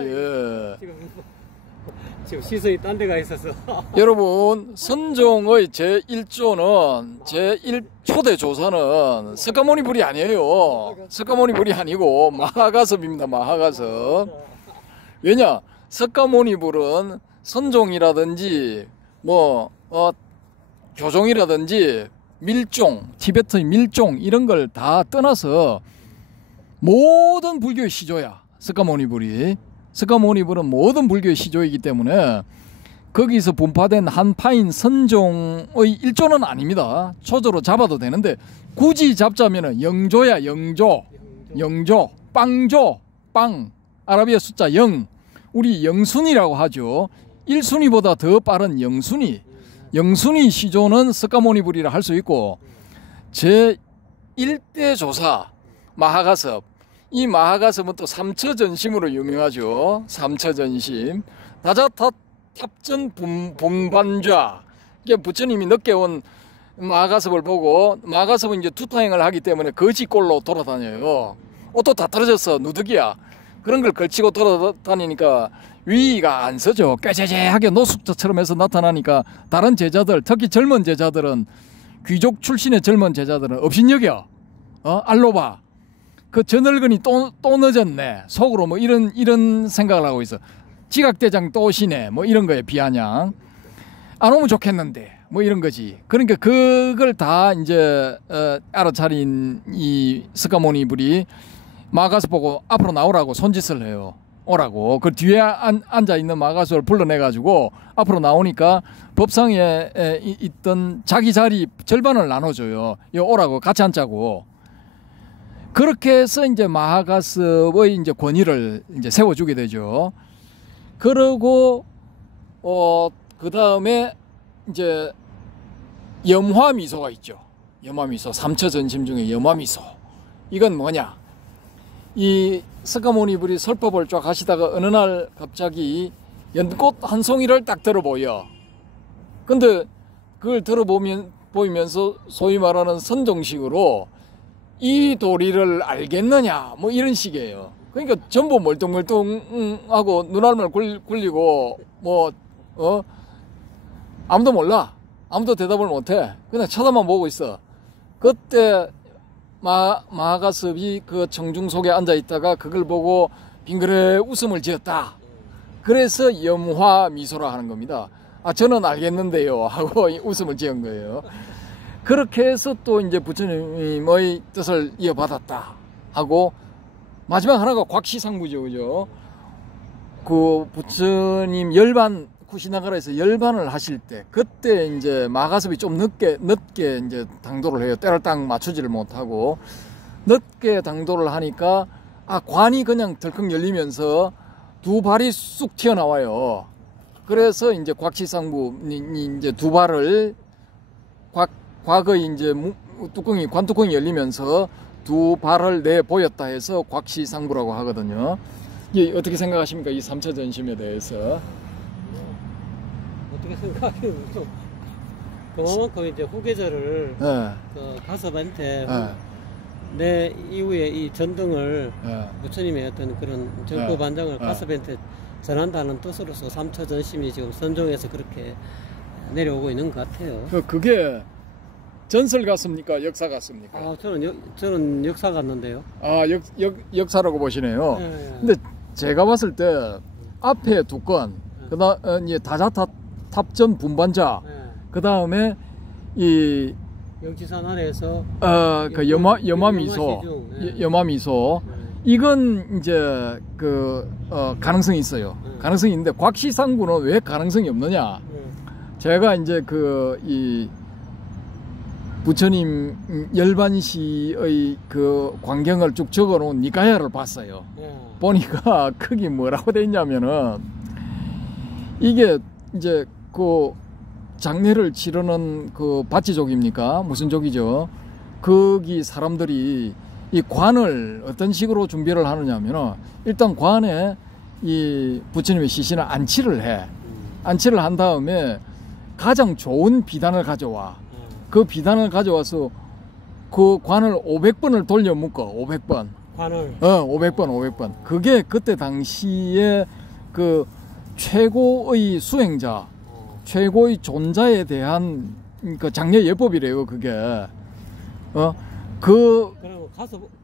지금 시선이 딴 데가 있어서. 여러분, 선종의 제1조는 제1초대 조사는 석가모니불이 아니에요. 석가모니불이 아니고 마하가섭입니다. 마하가섭. 왜냐? 석가모니불은 선종이라든지 교종이라든지 밀종, 티베트의 밀종 이런 걸 다 떠나서 모든 불교의 시조야. 석가모니불이. 석가모니불은 모든 불교의 시조이기 때문에 거기서 분파된 한파인 선종의 일조는 아닙니다. 초조로 잡아도 되는데 굳이 잡자면은 영조야. 영조, 빵조, 빵, 아라비아 숫자 0. 우리 영순이라고 하죠. 1순위보다 더 빠른 영순위. 영순위 시조는 석가모니불이라 할 수 있고, 제1대 조사 마하가섭. 이 마하가섭은 또 삼처전심으로 유명하죠. 삼처전심. 다자탑전 분반좌. 이게 부처님이 늦게 온 마하가섭을 보고, 마하가섭은 이제 투타행을 하기 때문에 거지꼴로 돌아다녀요. 옷도 다 떨어졌어. 누더기야. 그런 걸 걸치고 돌아다니니까 위가 안 서죠. 꾀재재하게 노숙자처럼 해서 나타나니까 다른 제자들, 특히 젊은 제자들은, 귀족 출신의 젊은 제자들은 업신여겨. 알로바. 그 저늙은이 또 늦었네. 속으로 뭐 이런 생각을 하고 있어. 지각대장 또 오시네. 뭐 이런 거에 비아냥. 안 오면 좋겠는데. 뭐 이런 거지. 그러니까 그걸 다 이제 알아차린 이 석가모니불이 마가섭 보고 앞으로 나오라고 손짓을 해요. 오라고. 그 뒤에 앉아 있는 마가섭을 불러내가지고 앞으로 나오니까 법상에 있던 자기 자리 절반을 나눠줘요. 이 오라고 같이 앉자고. 그렇게 해서 이제 마하가섭의 이제 권위를 이제 세워주게 되죠. 그러고 그 다음에 이제 염화미소가 있죠. 염화미소. 삼처전심 중에 염화미소. 이건 뭐냐? 이 석가모니불이 설법을 쫙 하시다가 어느 날 갑자기 연꽃 한 송이를 딱 들어보여. 근데 그걸 보이면서 소위 말하는 선종식으로 이 도리를 알겠느냐 뭐 이런 식이에요. 그러니까 전부 멀뚱멀뚱하고 눈알만 굴리고 아무도 몰라. 아무도 대답을 못해. 그냥 쳐다만 보고 있어. 그때 마하가섭이 그 청중 속에 앉아 있다가 그걸 보고 빙그레 웃음을 지었다. 그래서 염화미소라 하는 겁니다. 저는 알겠는데요 하고 웃음을 지은 거예요. 그렇게 해서 또 이제 부처님의 뜻을 이어받았다 하고, 마지막 하나가 곽시상부죠. 그죠? 그 부처님 열반, 쿠시나가라에서 열반을 하실 때, 그때 이제 마가섭이 좀 늦게 이제 당도를 해요. 때를 딱 맞추지를 못하고. 늦게 당도를 하니까, 관이 그냥 덜컥 열리면서 두 발이 쑥 튀어나와요. 그래서 이제 곽시상부니 이제 두 발을 곽의 이제 관뚜껑이 열리면서 두 발을 내 보였다 해서 곽시상부라고 하거든요. 이게 어떻게 생각하십니까? 이 삼처전심에 대해서? 어떻게 생각해요? 그만큼 이제 후계자를 가섭한테 내 이후에 이 전등을 부처님의 어떤 그런 정법반장을 가섭한테 전한다는 뜻으로서 삼처전심이 지금 선종에서 그렇게 내려오고 있는 것 같아요. 그게 전설 같습니까? 역사 같습니까? 저는 역사 같는데요. 역사라고 보시네요. 네. 근데 제가 봤을 때 앞에 두 건, 그다음 이제 다자탑전 분반자, 그다음에 이 영치산 아래에서 그 염화미소, 이건 이제 가능성이 있어요. 가능성이 있는데 곽시상부는 왜 가능성이 없느냐? 제가 이제 이 부처님 열반시의 그 광경을 쭉 적어놓은 니까야를 봤어요. 예. 보니까 거기 뭐라고 돼 있냐면은 이게 이제 그 장례를 치르는 그 바치족입니까? 무슨 족이죠? 거기 사람들이 이 관을 어떤 식으로 준비를 하느냐면은 일단 관에 이 부처님의 시신을 안치를 해. 안치를 한 다음에 가장 좋은 비단을 가져와. 그 비단을 가져와서 그 관을 500번을 돌려 묶어. 500번. 관을. 500번. 그게 그때 당시에 그 최고의 수행자, 최고의 존자에 대한 그 장례 예법이래요. 그게. 그럼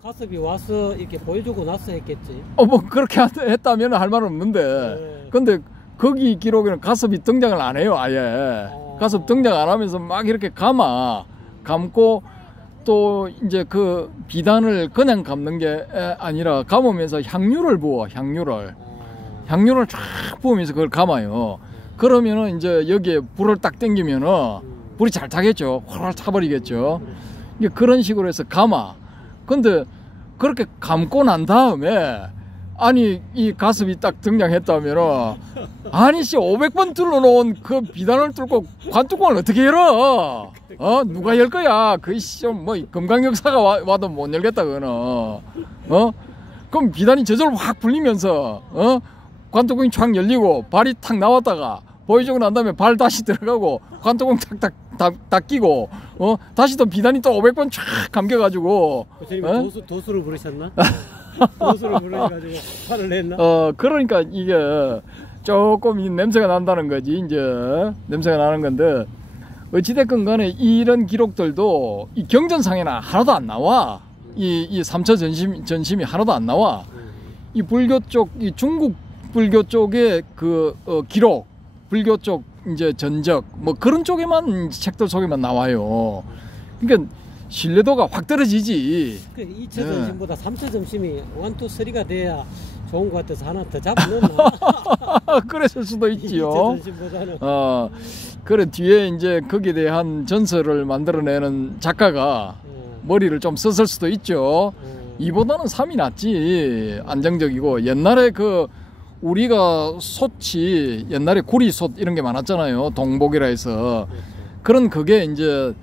가섭이 와서 이렇게 보여주고 나서 했겠지. 뭐 그렇게 했다면 할 말 없는데. 네. 근데 거기 기록에는 가섭이 등장을 안 해요. 아예. 가섭 등장 안 하면서 막 이렇게 감고 또 이제 그 비단을 그냥 감는 게 아니라 감으면서 향유를 부어. 향유를 쫙 부으면서 그걸 감아요. 그러면은 이제 여기에 불을 딱 땡기면은 불이 잘 타겠죠. 활활 타버리겠죠. 그런 식으로 해서 감아. 근데 그렇게 감고 난 다음에 아니 이 가습이 딱 등장했다면은 아니 씨 500번 뚫어놓은 그 비단을 뚫고 관뚜껑을 어떻게 열어? 누가 열 거야? 그 씨 뭐 금강역사가 와도 못 열겠다 그거는. 그럼 비단이 저절로 확 풀리면서 관뚜껑이 촥 열리고 발이 탁 나왔다가 보여주고 난 다음에 발 다시 들어가고 관뚜껑 탁탁 닫히고 다시 또 비단이 또 500번 촥 감겨가지고 도수를 부르셨나? 도수를 부르셔가지고 화를 냈나? 그러니까 이게 조금 냄새가 난다는 거지. 이제 냄새가 나는 건데 어찌됐건 간에 이런 기록들도 이 경전상에는 하나도 안 나와. 이 삼처 전심이 하나도 안 나와. 이 불교 쪽, 이 중국 불교 쪽의 그 기록, 불교 쪽 이제 전적 뭐 그런 쪽에만 책들 속에만 나와요. 그러니까 신뢰도가 확 떨어지지. 그 2차 점심보다 3차 점심이 1, 2, 3가 돼야 좋은 것 같아서 하나 더 잡아놓나? 그랬을 수도 있지요. 2차 점심보다는. 그래 뒤에 이제 거기에 대한 전설을 만들어내는 작가가 머리를 좀 썼을 수도 있죠. 2보다는 3이 낫지. 안정적이고 옛날에 그 우리가 솥이 옛날에 구리솥 이런 게 많았잖아요. 동복이라 해서. 그런 그게 이제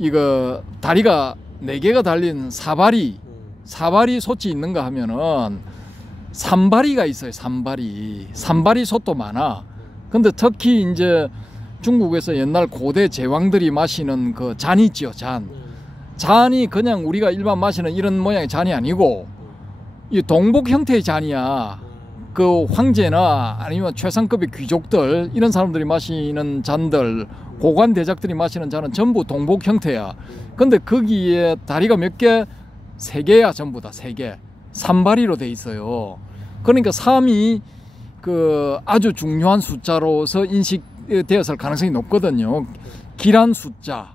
이거 다리가 4개가 달린 사바리 솥이 있는가 하면은 삼바리가 있어요. 삼바리 솥도 많아. 근데 특히 이제 중국에서 옛날 고대 제왕들이 마시는 그 잔 있지요. 잔이 그냥 우리가 일반 마시는 이런 모양의 잔이 아니고 이 동복 형태의 잔이야. 그 황제나 아니면 최상급의 귀족들 이런 사람들이 마시는 잔들, 고관 대작들이 마시는 잔은 전부 동복 형태야. 근데 거기에 다리가 몇 개? 3개야. 전부 다 3개. 삼바리로 돼 있어요. 그러니까 3이 그 아주 중요한 숫자로서 인식되었을 가능성이 높거든요. 길한 숫자,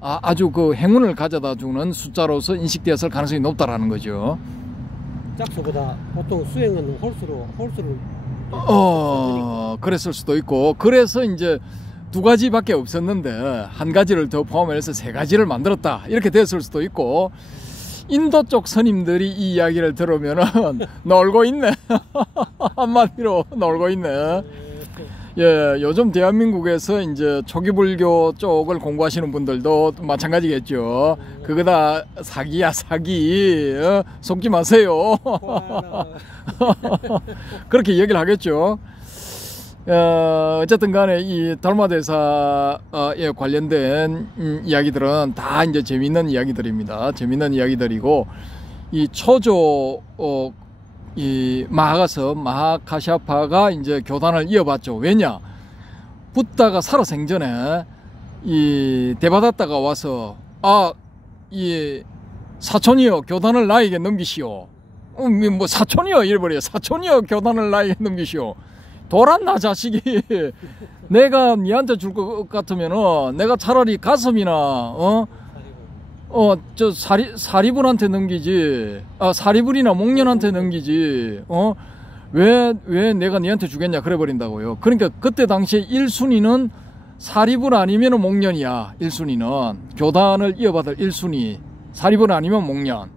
아주 그 행운을 가져다 주는 숫자로서 인식되었을 가능성이 높다라는 거죠. 짝수보다 보통 수행은 홀수를 그랬을 수도 있고, 그래서 이제 2가지밖에 없었는데 한 가지를 더 포함해서 3가지를 만들었다 이렇게 됐을 수도 있고, 인도 쪽 스님들이 이 이야기를 들으면은 놀고 있네. 한마디로 놀고 있네. 예, 요즘 대한민국에서 이제 초기불교 쪽을 공부하시는 분들도 마찬가지겠죠. 그거 다 사기야, 사기. 속지 마세요. 그렇게 얘기를 하겠죠. 어쨌든 간에 이 달마대사에 관련된 이야기들은 다 이제 재미있는 이야기들입니다. 재미있는 이야기들이고, 이 초조, 이 마하카샤파가 이제 교단을 이어봤죠. 왜냐? 붓다가 살아 생전에 이 데바다타가 와서 이 사촌이여 교단을 나에게 넘기시오. 뭐 사촌이여 이래버려요. 사촌이여 교단을 나에게 넘기시오. 돌았나 자식이. 내가 니한테 줄 것 같으면은 내가 차라리 가슴이나 저 사리불한테 넘기지. 사리불이나 목련한테 넘기지. 왜 내가 니한테 주겠냐 그래 버린다고요. 그러니까 그때 당시에 1순위는 사립을 아니면 목련이야. 1순위는 교단을 이어받을 1순위. 사립을 아니면 목련.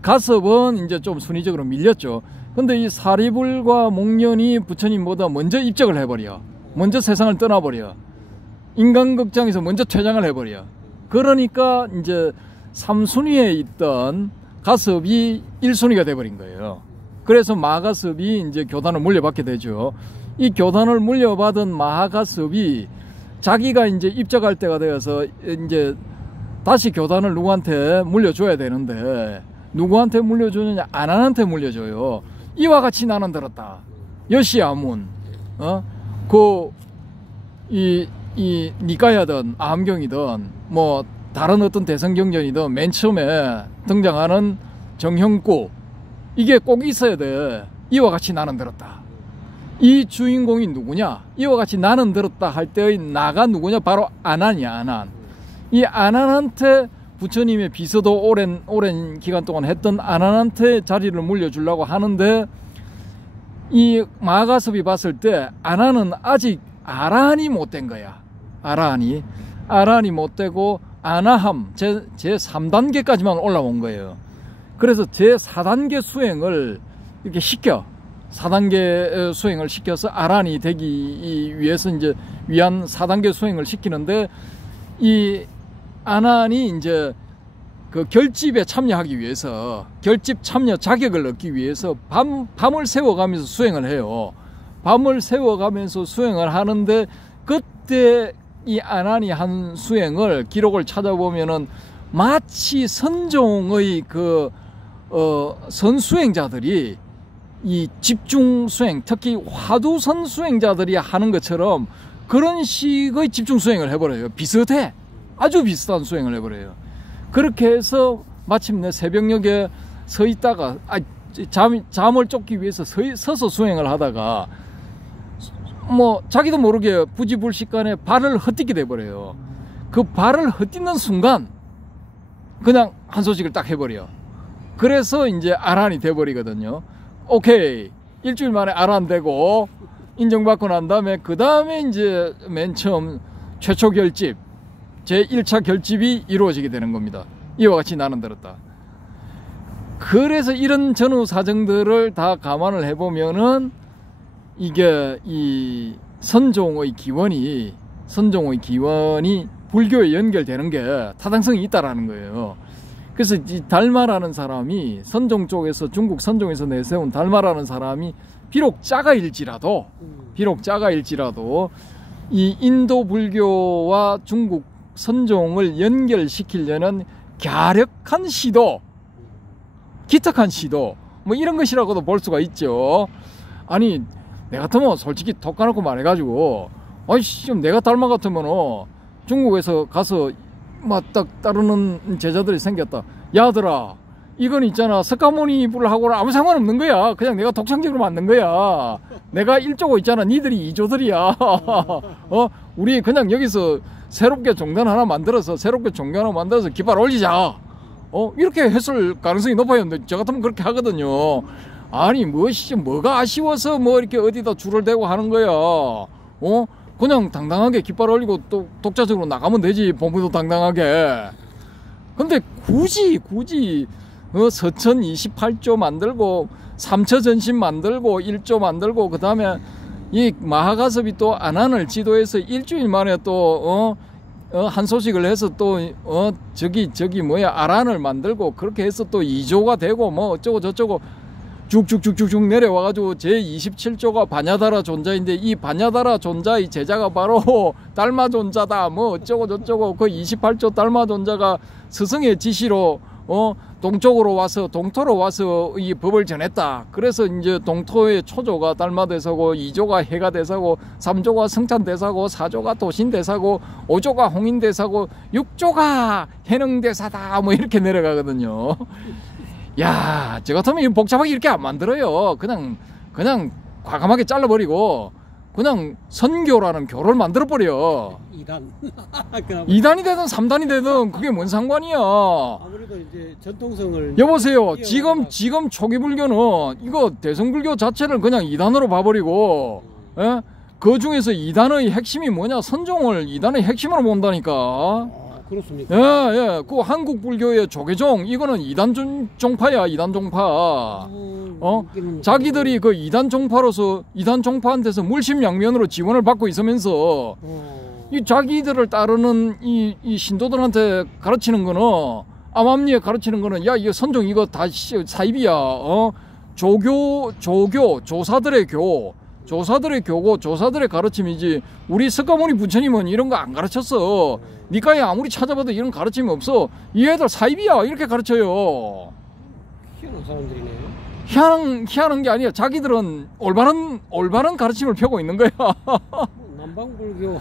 가섭은 이제 좀 순위적으로 밀렸죠. 근데 이 사리불과 목련이 부처님보다 먼저 입적을 해버려. 먼저 세상을 떠나버려. 인간극장에서 먼저 퇴장을 해버려. 그러니까 이제 3순위에 있던 가섭이 1순위가 돼버린 거예요. 그래서 마가섭이 이제 교단을 물려받게 되죠. 이 교단을 물려받은 마하가섭이 자기가 이제 입적할 때가 되어서 이제 다시 교단을 누구한테 물려줘야 되는데, 누구한테 물려주느냐? 아난한테 물려줘요. 이와 같이 나는 들었다. 여시아문, 이 니까야든 아함경이든 뭐 다른 어떤 대성경전이든 맨 처음에 등장하는 정형구, 이게 꼭 있어야 돼. 이와 같이 나는 들었다. 이 주인공이 누구냐? 이와 같이 나는 들었다 할 때의 나가 누구냐? 바로 아난이야. 아난. 이 아난한테 부처님의 비서도 오랜 기간 동안 했던 아난한테 자리를 물려주려고 하는데, 이 마가섭이 봤을 때 아난은 아직 아라한이 못 된 거야. 아라한이 못 되고 아나함 제 3단계까지만 올라온 거예요. 그래서 제 4단계 수행을 이렇게 시켜, 4단계 수행을 시켜서 아란이 되기 위해서 이제 위한 4단계 수행을 시키는데, 이 아난이 이제 그 결집에 참여하기 위해서, 결집 참여 자격을 얻기 위해서 밤을 새워가면서 수행을 해요. 밤을 새워가면서 수행을 하는데, 그때 이 아난이 한 수행을 기록을 찾아보면은 마치 선종의 선수행자들이 이 집중 수행, 특히 화두선 수행자들이 하는 것처럼 그런 식의 집중 수행을 해버려요. 비슷해. 아주 비슷한 수행을 해버려요. 그렇게 해서 마침내 새벽녘에 서 있다가 잠을 쫓기 위해서 서서 수행을 하다가 뭐 자기도 모르게 부지불식간에 발을 헛디게 돼버려요. 그 발을 헛디는 순간 그냥 한 소식을 딱 해버려. 그래서 이제 아란이 돼버리거든요. 오케이, 일주일 만에 아란 되고 인정받고 난 다음에, 그 다음에 이제 맨 처음 최초 결집, 제 1차 결집이 이루어지게 되는 겁니다. 이와 같이 나는 들었다. 그래서 이런 전후 사정들을 다 감안을 해보면은 이게 이 선종의 기원이 불교에 연결되는 게 타당성이 있다라는 거예요. 그래서 이 달마라는 사람이 선종 쪽에서, 중국 선종에서 내세운 달마라는 사람이 비록 짜가일지라도 이 인도 불교와 중국 선종을 연결시키려는 갸력한 시도, 기특한 시도, 뭐 이런 것이라고도 볼 수가 있죠. 아니, 내 같으면 솔직히 톡 까놓고 말해가지고, 아이씨, 내가 달마 같으면 중국에서 가서 막 딱 따르는 제자들이 생겼다. 야들아, 이건 있잖아, 석가모니 불하고는 아무 상관없는 거야. 그냥 내가 독창적으로 만든 거야. 내가 1조고 있잖아, 니들이 2조들이야. 우리 그냥 여기서 새롭게 종교 하나 만들어서 깃발 올리자. 이렇게 했을 가능성이 높아요. 저 같으면 그렇게 하거든요. 아니, 뭐가 아쉬워서 뭐 이렇게 어디다 줄을 대고 하는 거야. 그냥 당당하게 깃발 올리고 또 독자적으로 나가면 되지. 본부도 당당하게. 근데 굳이 서천 28조 만들고 3처 전신 만들고 1조 만들고, 그 다음에 이 마하가섭이 또 아난을 지도해서 일주일 만에 또 한 소식을 해서 또 저기 뭐야 아란을 만들고, 그렇게 해서 또 2조가 되고 뭐 어쩌고 저쩌고 쭉쭉쭉쭉 내려와가지고 제27조가 바냐다라 존자인데, 이 바냐다라 존자의 제자가 바로 달마 존자다 뭐 어쩌고 저쩌고, 그 28조 달마 존자가 스승의 지시로 동쪽으로 와서, 동토로 와서 이 법을 전했다. 그래서 이제 동토의 초조가 달마대사고, 2조가 해가 대사고, 3조가 성찬대사고, 4조가 도신대사고, 5조가 홍인대사고, 6조가 해능대사다 뭐 이렇게 내려가거든요. 야, 저 같으면 복잡하게 이렇게 안 만들어요. 그냥 과감하게 잘라버리고 그냥 선교라는 교를 만들어버려. 2단이 되든 3단이 되든 그게 뭔 상관이야. 아무래도 이제 전통성을. 여보세요, 지금 초기 불교는 이거 대성불교 자체를 그냥 2단으로 봐버리고, 그 중에서 이단의 핵심이 뭐냐? 선종을 이단의 핵심으로 본다니까. 그렇습니까? 예, 예. 그 한국 불교의 조계종 이거는 이단 종파야, 이단 종파. 자기들이 그 이단 종파로서 이단 종파한테서 물심양면으로 지원을 받고 있으면서 이 자기들을 따르는 이 신도들한테 가르치는 거는 암암리에 가르치는 거는 야, 이거 선종 이거 다 사입이야. 조교 조사들의 교고 조사들의 가르침이지 우리 석가모니 부처님은 이런 거 안 가르쳤어. 니까에 아무리 찾아봐도 이런 가르침이 없어. 이 애들 사입이야 이렇게 가르쳐요. 희한한 사람들이네요. 희한한 게 아니야. 자기들은 올바른 가르침을 펴고 있는 거야. 남방불교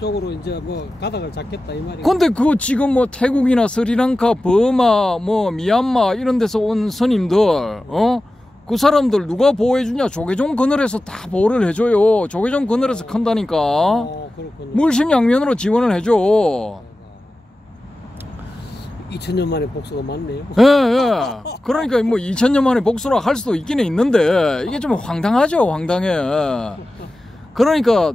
쪽으로 이제 뭐 가닥을 잡겠다 이 말이야. 근데 그거 지금 뭐 태국이나 스리랑카, 버마, 뭐 미얀마 이런 데서 온 스님들, 그 사람들 누가 보호해주냐? 조계종 그늘에서 다 보호를 해줘요. 조계종 그늘에서 큰다니까. 물심양면으로 지원을 해줘. 2000년 만에 복수가 많네요. 예, 예. 그러니까 뭐 2000년 만에 복수라 할 수도 있기는 있는데 이게 좀 황당하죠, 황당해. 그러니까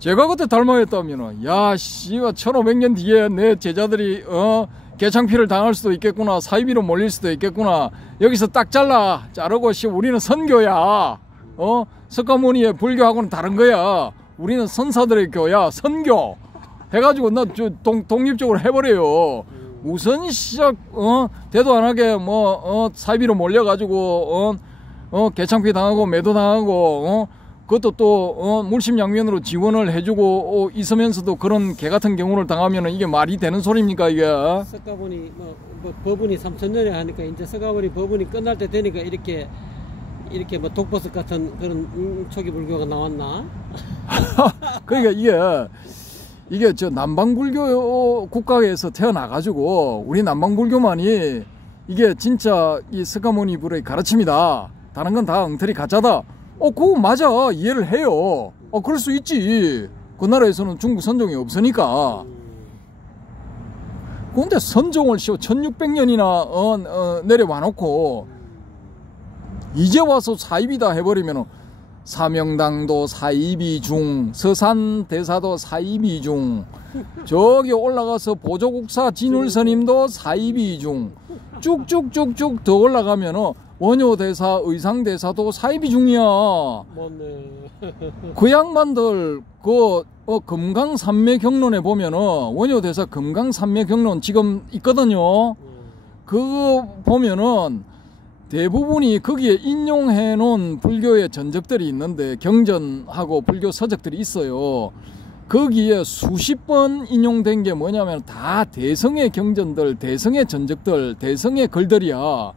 제가 그때 닮아했다면은 야, 씨가 1500년 뒤에 내 제자들이 개창피를 당할 수도 있겠구나, 사이비로 몰릴 수도 있겠구나. 여기서 딱 자르고 우리는 선교야. 석가모니의 불교하고는 다른 거야. 우리는 선사들의 교야, 선교. 해가지고 나 독립적으로 해버려요. 우선 시작 대도 안 하게 사이비로 몰려가지고 개창피 당하고 매도 당하고 그것도 또 물심양면으로 지원을 해주고 있으면서도 그런 개 같은 경우를 당하면 이게 말이 되는 소리입니까 이게? 석가모니 뭐 법문이 3000년에 하니까 이제 석가모니 법문이 끝날 때 되니까 이렇게 뭐 독버섯 같은 그런 초기 불교가 나왔나? 그러니까 이게 저 남방불교 국가에서 태어나가지고 우리 남방불교만이 이게 진짜 이 석가모니 불의 가르침이다. 다른 건 다 엉터리 가짜다. 그거 맞아. 이해를 해요. 그럴 수 있지. 그 나라에서는 중국 선종이 없으니까. 그런데 선종을 1600년이나 내려와 놓고 이제 와서 사입이다 해버리면 사명당도 사입이 중, 서산대사도 사입이 중, 저기 올라가서 보조국사 진울스님도 사입이 중, 쭉쭉쭉쭉 더 올라가면 원효대사, 의상대사도 사입이 중이야. 맞네. 그 양반들 금강산매경론에 보면은 원효대사 금강산매경론 지금 있거든요. 그거 보면은 대부분이 거기에 인용해 놓은 불교의 전적들이 있는데 경전하고 불교 서적들이 있어요. 거기에 수십 번 인용된 게 뭐냐면 다 대성의 경전들, 대성의 전적들, 대성의 글들이야.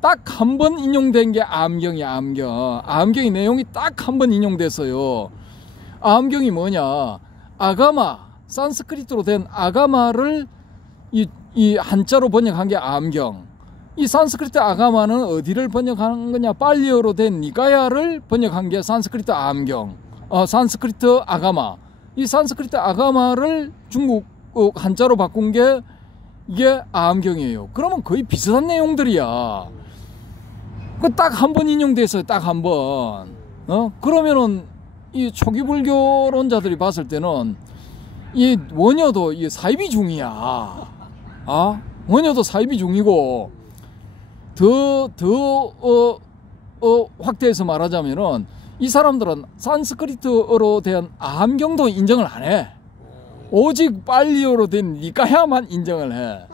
딱 한 번 인용된 게 암경이야, 암경. 암경의 내용이 딱 한 번 인용됐어요. 암경이 뭐냐? 아가마, 산스크리트로 된 아가마를 이 한자로 번역한 게 암경. 이 산스크리트 아가마는 어디를 번역한 거냐? 빨리어로 된 니가야를 번역한 게 산스크리트 암경. 산스크리트 아가마. 이 산스크리트 아가마를 중국 한자로 바꾼 게 이게 암경이에요. 그러면 거의 비슷한 내용들이야. 그 딱 한 번 인용됐어요. 딱 한 번. 그러면은 이 초기 불교론자들이 봤을 때는 이 원효도 이 사입이 중이야. 원효도 사입이 중이고 더 확대해서 말하자면은 이 사람들은 산스크리트어로 된 암경도 인정을 안 해. 오직 빨리어로 된 니까야만 인정을 해.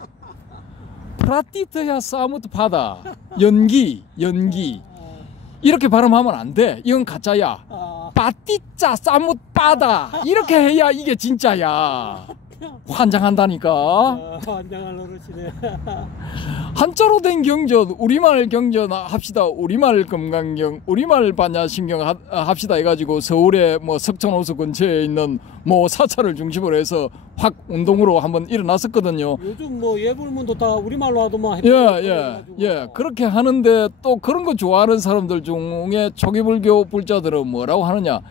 프라티트야 사무트 파다. 연기 이렇게 발음하면 안 돼. 이건 가짜야. 빠띠짜 사무트 파다 이렇게 해야 이게 진짜야. 환장한다니까. 환장할 노릇이네. 한자로 된 경전, 우리말 경전 합시다. 우리말 금강경, 우리말 반야신경 합시다 해가지고 서울의 뭐 석촌호수 근처에 있는 뭐 사찰을 중심으로 해서 확 운동으로 한번 일어났었거든요. 요즘 뭐 예불문도 다 우리말로 하더만. 예. 그렇게 하는데 또 그런 거 좋아하는 사람들 중에 초기불교 불자들은 뭐라고 하느냐?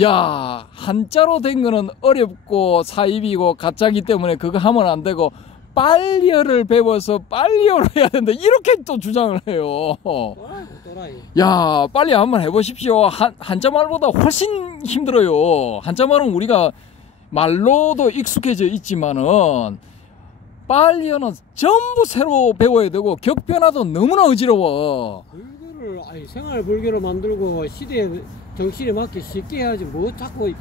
야, 한자로 된 거는 어렵고 사입이고 가짜기 때문에 그거 하면 안 되고 빨리어를 배워서 빨리어로 해야 된다 이렇게 또 주장을 해요. 또라이. 야, 빨리 한번 해보십시오. 한자말보다 훨씬 힘들어요. 한자말은 우리가 말로도 익숙해져 있지만은 빨리어는 전부 새로 배워야 되고 격변화도 너무나 어지러워. 불교를 생활 불교로 만들고 시대에 정신에 맞게 쉽게 해야지 뭐 자꾸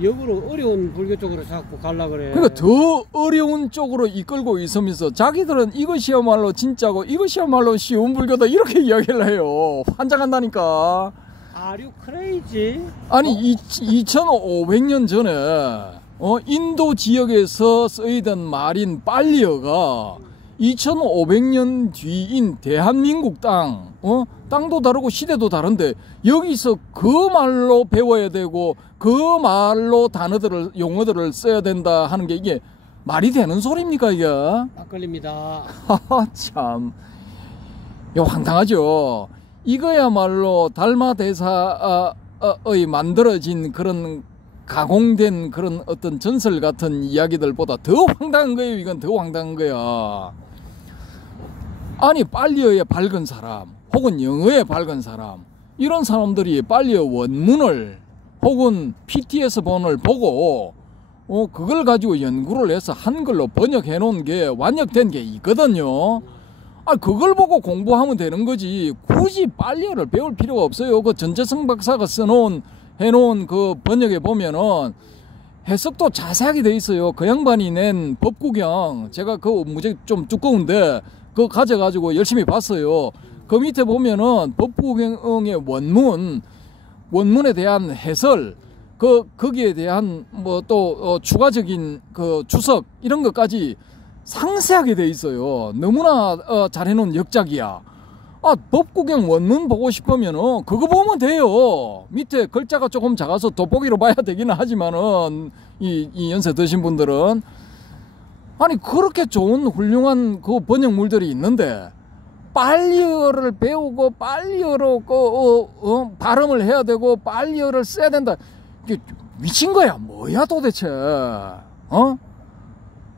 역으로 어려운 불교 쪽으로 자꾸 갈라 그래. 그러니까 더 어려운 쪽으로 이끌고 있으면서 자기들은 이것이야말로 진짜고 이것이야말로 쉬운 불교다 이렇게 이야기를 해요. 환장한다니까. Are you crazy? 아니 2500년 전에 인도 지역에서 쓰이던 말인 빨리어가 2500년 뒤인 대한민국 땅도 다르고 시대도 다른데 여기서 그 말로 배워야 되고 그 말로 단어들을 용어들을 써야 된다 하는 게 이게 말이 되는 소리입니까 이게? 막걸리입니다. 참 이거 황당하죠. 이거야말로 달마대사의 만들어진 그런 가공된 그런 어떤 전설 같은 이야기들보다 더 황당한 거예요. 이건 더 황당한 거야. 아니 빨리어에 밝은 사람 혹은 영어에 밝은 사람 이런 사람들이 빨리어 원문을 혹은 PTS 본을 보고 그걸 가지고 연구를 해서 한글로 번역해 놓은 게 완역된 게 있거든요. 그걸 보고 공부하면 되는 거지 굳이 빨리어를 배울 필요가 없어요. 그 전재성 박사가 해놓은 그 번역에 보면은 해석도 자세하게 돼 있어요. 그 양반이 낸 법구경 제가 그 무지 좀 두꺼운데 그거 가져가지고 열심히 봤어요. 그 밑에 보면은 법구경의 원문에 대한 해설, 거기에 대한 뭐 또 추가적인 그 주석 이런 것까지 상세하게 돼 있어요. 너무나 잘해놓은 역작이야. 법구경 원문 보고 싶으면은 그거 보면 돼요. 밑에 글자가 조금 작아서 돋보기로 봐야 되기는 하지만은 이 연세 드신 분들은 아니 그렇게 좋은 훌륭한 그 번역물들이 있는데 빨리어를 배우고 빨리어로 발음을 해야 되고 빨리어를 써야 된다. 이게 미친 거야. 뭐야 도대체?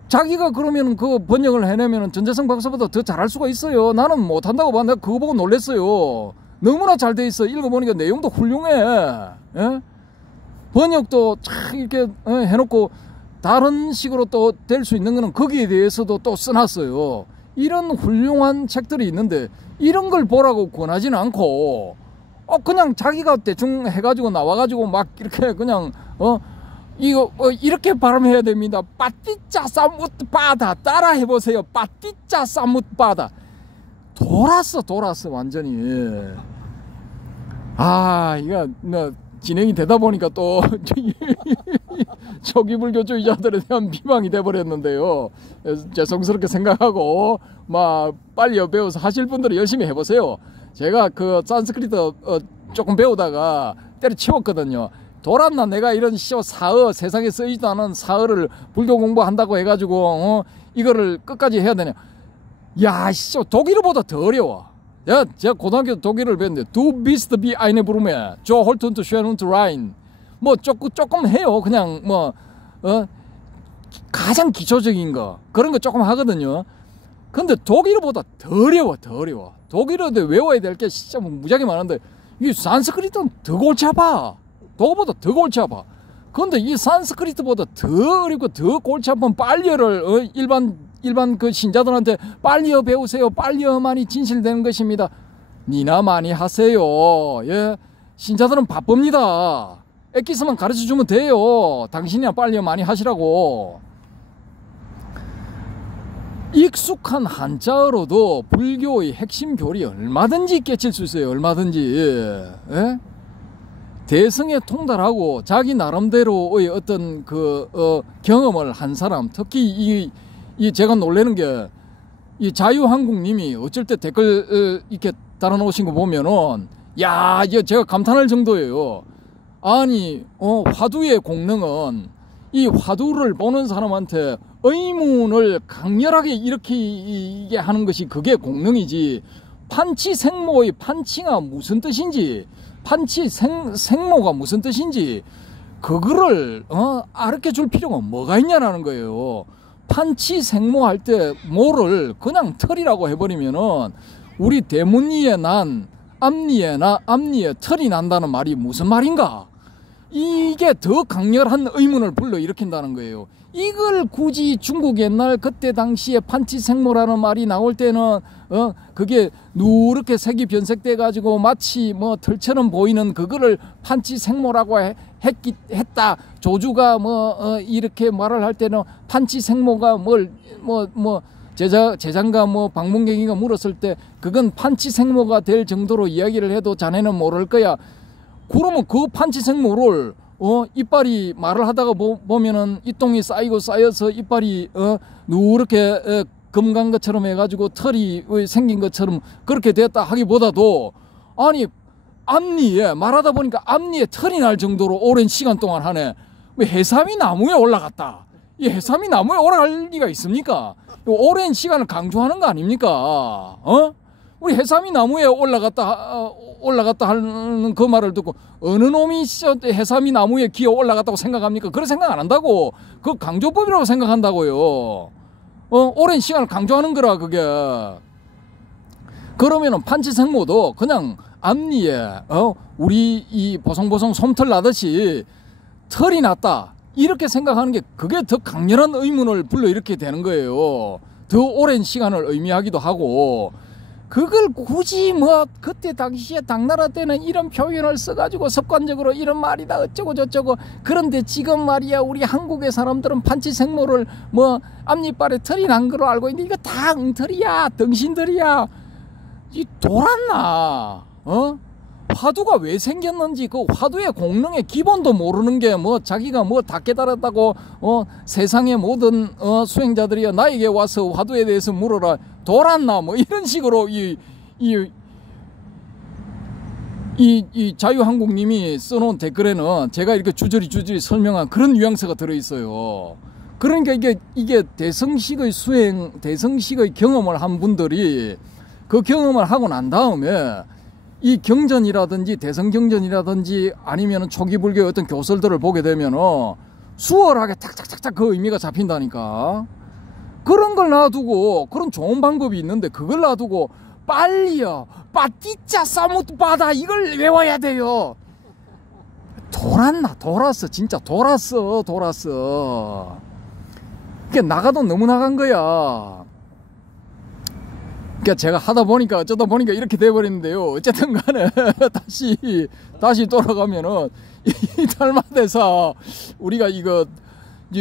자기가 그러면 그 번역을 해내면 전재성 박사보다 더 잘할 수가 있어요. 나는 못한다고 봐. 내가 그거 보고 놀랬어요. 너무나 잘 돼 있어. 읽어보니까 내용도 훌륭해. 예? 번역도 참 이렇게 해놓고 다른 식으로 또 될 수 있는 거는 거기에 대해서도 또 써놨어요. 이런 훌륭한 책들이 있는데 이런 걸 보라고 권하지는 않고 그냥 자기가 대충 해가지고 나와가지고 막 이렇게 그냥 이거 이렇게 발음해야 됩니다. 빠띠짜 싸뭇바다 따라 해보세요. 빠띠짜 싸뭇바다. 돌았어 완전히. 이거 진행이 되다 보니까 또 초기불교주의자들에 대한 비방이 돼버렸는데요. 죄송스럽게 생각하고 막 빨리 배워서 하실 분들은 열심히 해보세요. 제가 그 산스크리트 조금 배우다가 때려치웠거든요. 돌았나 내가 이런 사어 세상에 쓰이지도 않은 사어를 불교 공부한다고 해가지고 이거를 끝까지 해야 되냐. 야 독일어보다 더 어려워. 제가 고등학교 독일어를 배웠는데 Du bist wie eine Blume, so hold und schön und rein. 뭐 조금 해요. 그냥 가장 기초적인 거 그런 거 조금 하거든요. 근데 독일어보다 더 어려워. 독일어도 외워야 될 게 진짜 무지하게 많은데 이 산스크리트는 더 골치 아파. 독어보다 더 골치 아파. 그런데 이 산스크리트보다 더 어렵고 더 골치 아픈 빨리어를 일반 그 신자들한테 빨리어 배우세요. 빨리어만이 진실되는 것입니다. 니나 많이 하세요. 예, 신자들은 바쁩니다. 엑기스만 가르쳐 주면 돼요. 당신이나 빨리어 많이 하시라고. 익숙한 한자어로도 불교의 핵심 교리 얼마든지 깨칠 수 있어요. 얼마든지. 예? 대승에 통달하고 자기 나름대로의 어떤 경험을 한 사람, 특히 이 제가 놀라는 게 이 자유한국님이 어쩔 때 댓글 이렇게 달아놓으신 거 보면은 야, 제가 감탄할 정도예요. 아니 화두의 공능은 이 화두를 보는 사람한테 의문을 강렬하게 일으키게 하는 것이 그게 공능이지. 판치생모의 판치가 무슨 뜻인지, 판치생모가 무슨 뜻인지 그거를 알게 줄 필요가 뭐가 있냐라는 거예요. 판치 생모할 때 모를 그냥 털이라고 해버리면은 우리 대문리에 난 앞니에 털이 난다는 말이 무슨 말인가? 이게 더 강렬한 의문을 불러일으킨다는 거예요. 이걸 굳이 중국 옛날 그때 당시에 판치생모라는 말이 나올 때는 그게 누렇게 색이 변색돼 가지고 마치 뭐 털처럼 보이는 그거를 판치생모라고 했다. 조주가 이렇게 말을 할 때는 판치생모가 제장가 방문객이가 물었을 때 그건 판치생모가 될 정도로 이야기를 해도 자네는 모를 거야. 그러면 그 판치생모를 이빨이 말을 하다가 보면은 이똥이 쌓여서 이빨이 누렇게 금간 것처럼 해가지고 털이 생긴 것처럼 그렇게 됐다 하기보다도 아니 앞니에 말하다 보니까 앞니에 털이 날 정도로 오랜 시간 동안 하네. 왜 해삼이 나무에 올라갔다. 이 해삼이 나무에 올라갈 리가 있습니까? 오랜 시간을 강조하는 거 아닙니까? 우리 해삼이 나무에 올라갔다 하는 그 말을 듣고 어느 놈이 해삼이 나무에 기어 올라갔다고 생각합니까? 그런 생각 안 한다고. 그 강조법이라고 생각한다고요. 오랜 시간을 강조하는 거라 그게. 그러면은 판치생모도 그냥 앞니에 우리 이 보송보송 솜털 나듯이 털이 났다 이렇게 생각하는 게 그게 더 강렬한 의문을 불러일으키게 되는 거예요. 더 오랜 시간을 의미하기도 하고. 그걸 굳이 그때 당시에 당나라 때는 이런 표현을 써가지고 습관적으로 이런 말이다 어쩌고 저쩌고. 그런데 지금 말이야 우리 한국의 사람들은 판치생모를 앞니빨에 털이 난 거로 알고 있는데 이거 다 엉터리야. 덩신들이야. 이 돌았나? 화두가 왜 생겼는지 그 화두의 공능의 기본도 모르는 게 자기가 다 깨달았다고 세상의 모든 수행자들이 나에게 와서 화두에 대해서 물어라. 돌았나? 이런 식으로 이 자유한국님이 써놓은 댓글에는 제가 이렇게 주저리 설명한 그런 뉘앙스가 들어있어요. 그러니까 이게 대성식의 수행, 대성식의 경험을 한 분들이 그 경험을 하고 난 다음에 이 경전이라든지 대성경전이라든지 아니면 초기 불교의 어떤 교설들을 보게 되면 수월하게 탁탁탁탁 그 의미가 잡힌다니까. 그런 걸 놔두고 그런 좋은 방법이 있는데 그걸 놔두고 빨리요 빠띠짜 싸무트 바다 이걸 외워야 돼요. 돌았어 진짜 돌았어. 그게 나가도 너무 나간 거야. 그러니까 제가 하다 보니까 어쩌다 보니까 이렇게 돼버리는데요. 어쨌든 간에 다시 돌아가면은 이 달마대사 우리가 이거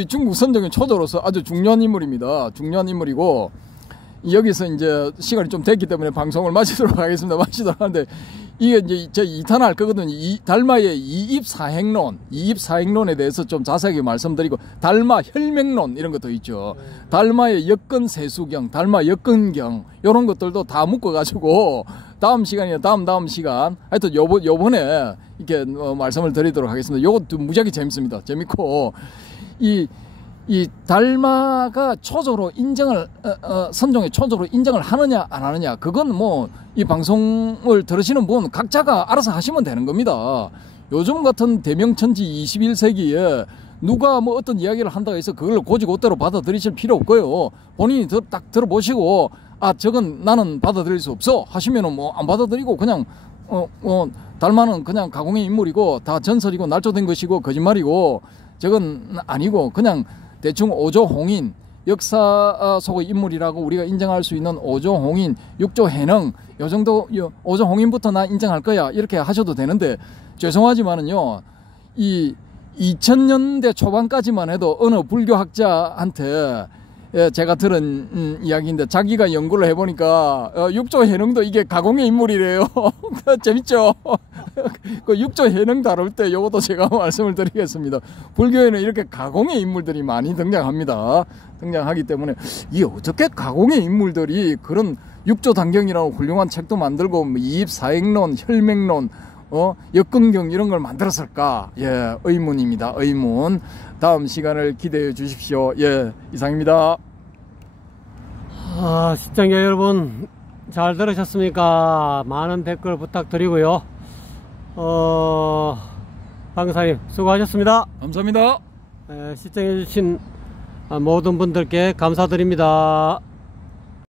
중국 선정의 초조로서 아주 중요한 인물입니다. 중요한 인물이고 여기서 이제 시간이 좀 됐기 때문에 방송을 마치도록 하겠습니다. 마치도록 하는데 이게 이제 저 2탄 할 거거든요. 달마의 이입사행론에 대해서 좀 자세하게 말씀드리고 달마 혈맹론 이런 것도 있죠. 달마의 역근세수경, 달마 역근경 이런 것들도 다 묶어가지고 다음 시간이나 다음 시간 하여튼 요번에 이렇게 말씀을 드리도록 하겠습니다. 요것도 무지하게 재밌습니다. 재밌고 이 달마가 초조로 인정을 선종의 초조로 인정을 하느냐 안 하느냐 그건 이 방송을 들으시는 분 각자가 알아서 하시면 되는 겁니다. 요즘 같은 대명천지 21세기에 누가 어떤 이야기를 한다고 해서 그걸 고지고대로 받아들이실 필요 없고요. 본인이 딱 들어보시고 저건 나는 받아들일 수 없어 하시면은 안 받아들이고 그냥 달마는 그냥 가공의 인물이고 다 전설이고 날조된 것이고 거짓말이고 저건 아니고 그냥 대충 오조홍인 역사 속의 인물이라고 우리가 인정할 수 있는 오조홍인 육조해능 요 정도 오조홍인부터 나 인정할 거야 이렇게 하셔도 되는데 죄송하지만은요 이 2000년대 초반까지만 해도 어느 불교학자한테 제가 들은 이야기인데 자기가 연구를 해보니까 육조해능도 이게 가공의 인물이래요. 재밌죠? 그 육조해능 다룰 때 요것도 제가 말씀을 드리겠습니다. 불교에는 이렇게 가공의 인물들이 많이 등장하기 때문에 이 어떻게 가공의 인물들이 그런 육조단경이라고 훌륭한 책도 만들고 이입사행론, 혈맹론, 역근경 이런 걸 만들었을까? 예, 의문입니다. 의문. 다음 시간을 기대해 주십시오. 예, 이상입니다. 시청자 여러분 잘 들으셨습니까? 많은 댓글 부탁드리고요. 방사님 수고하셨습니다. 감사합니다. 시청해 주신 모든 분들께 감사드립니다.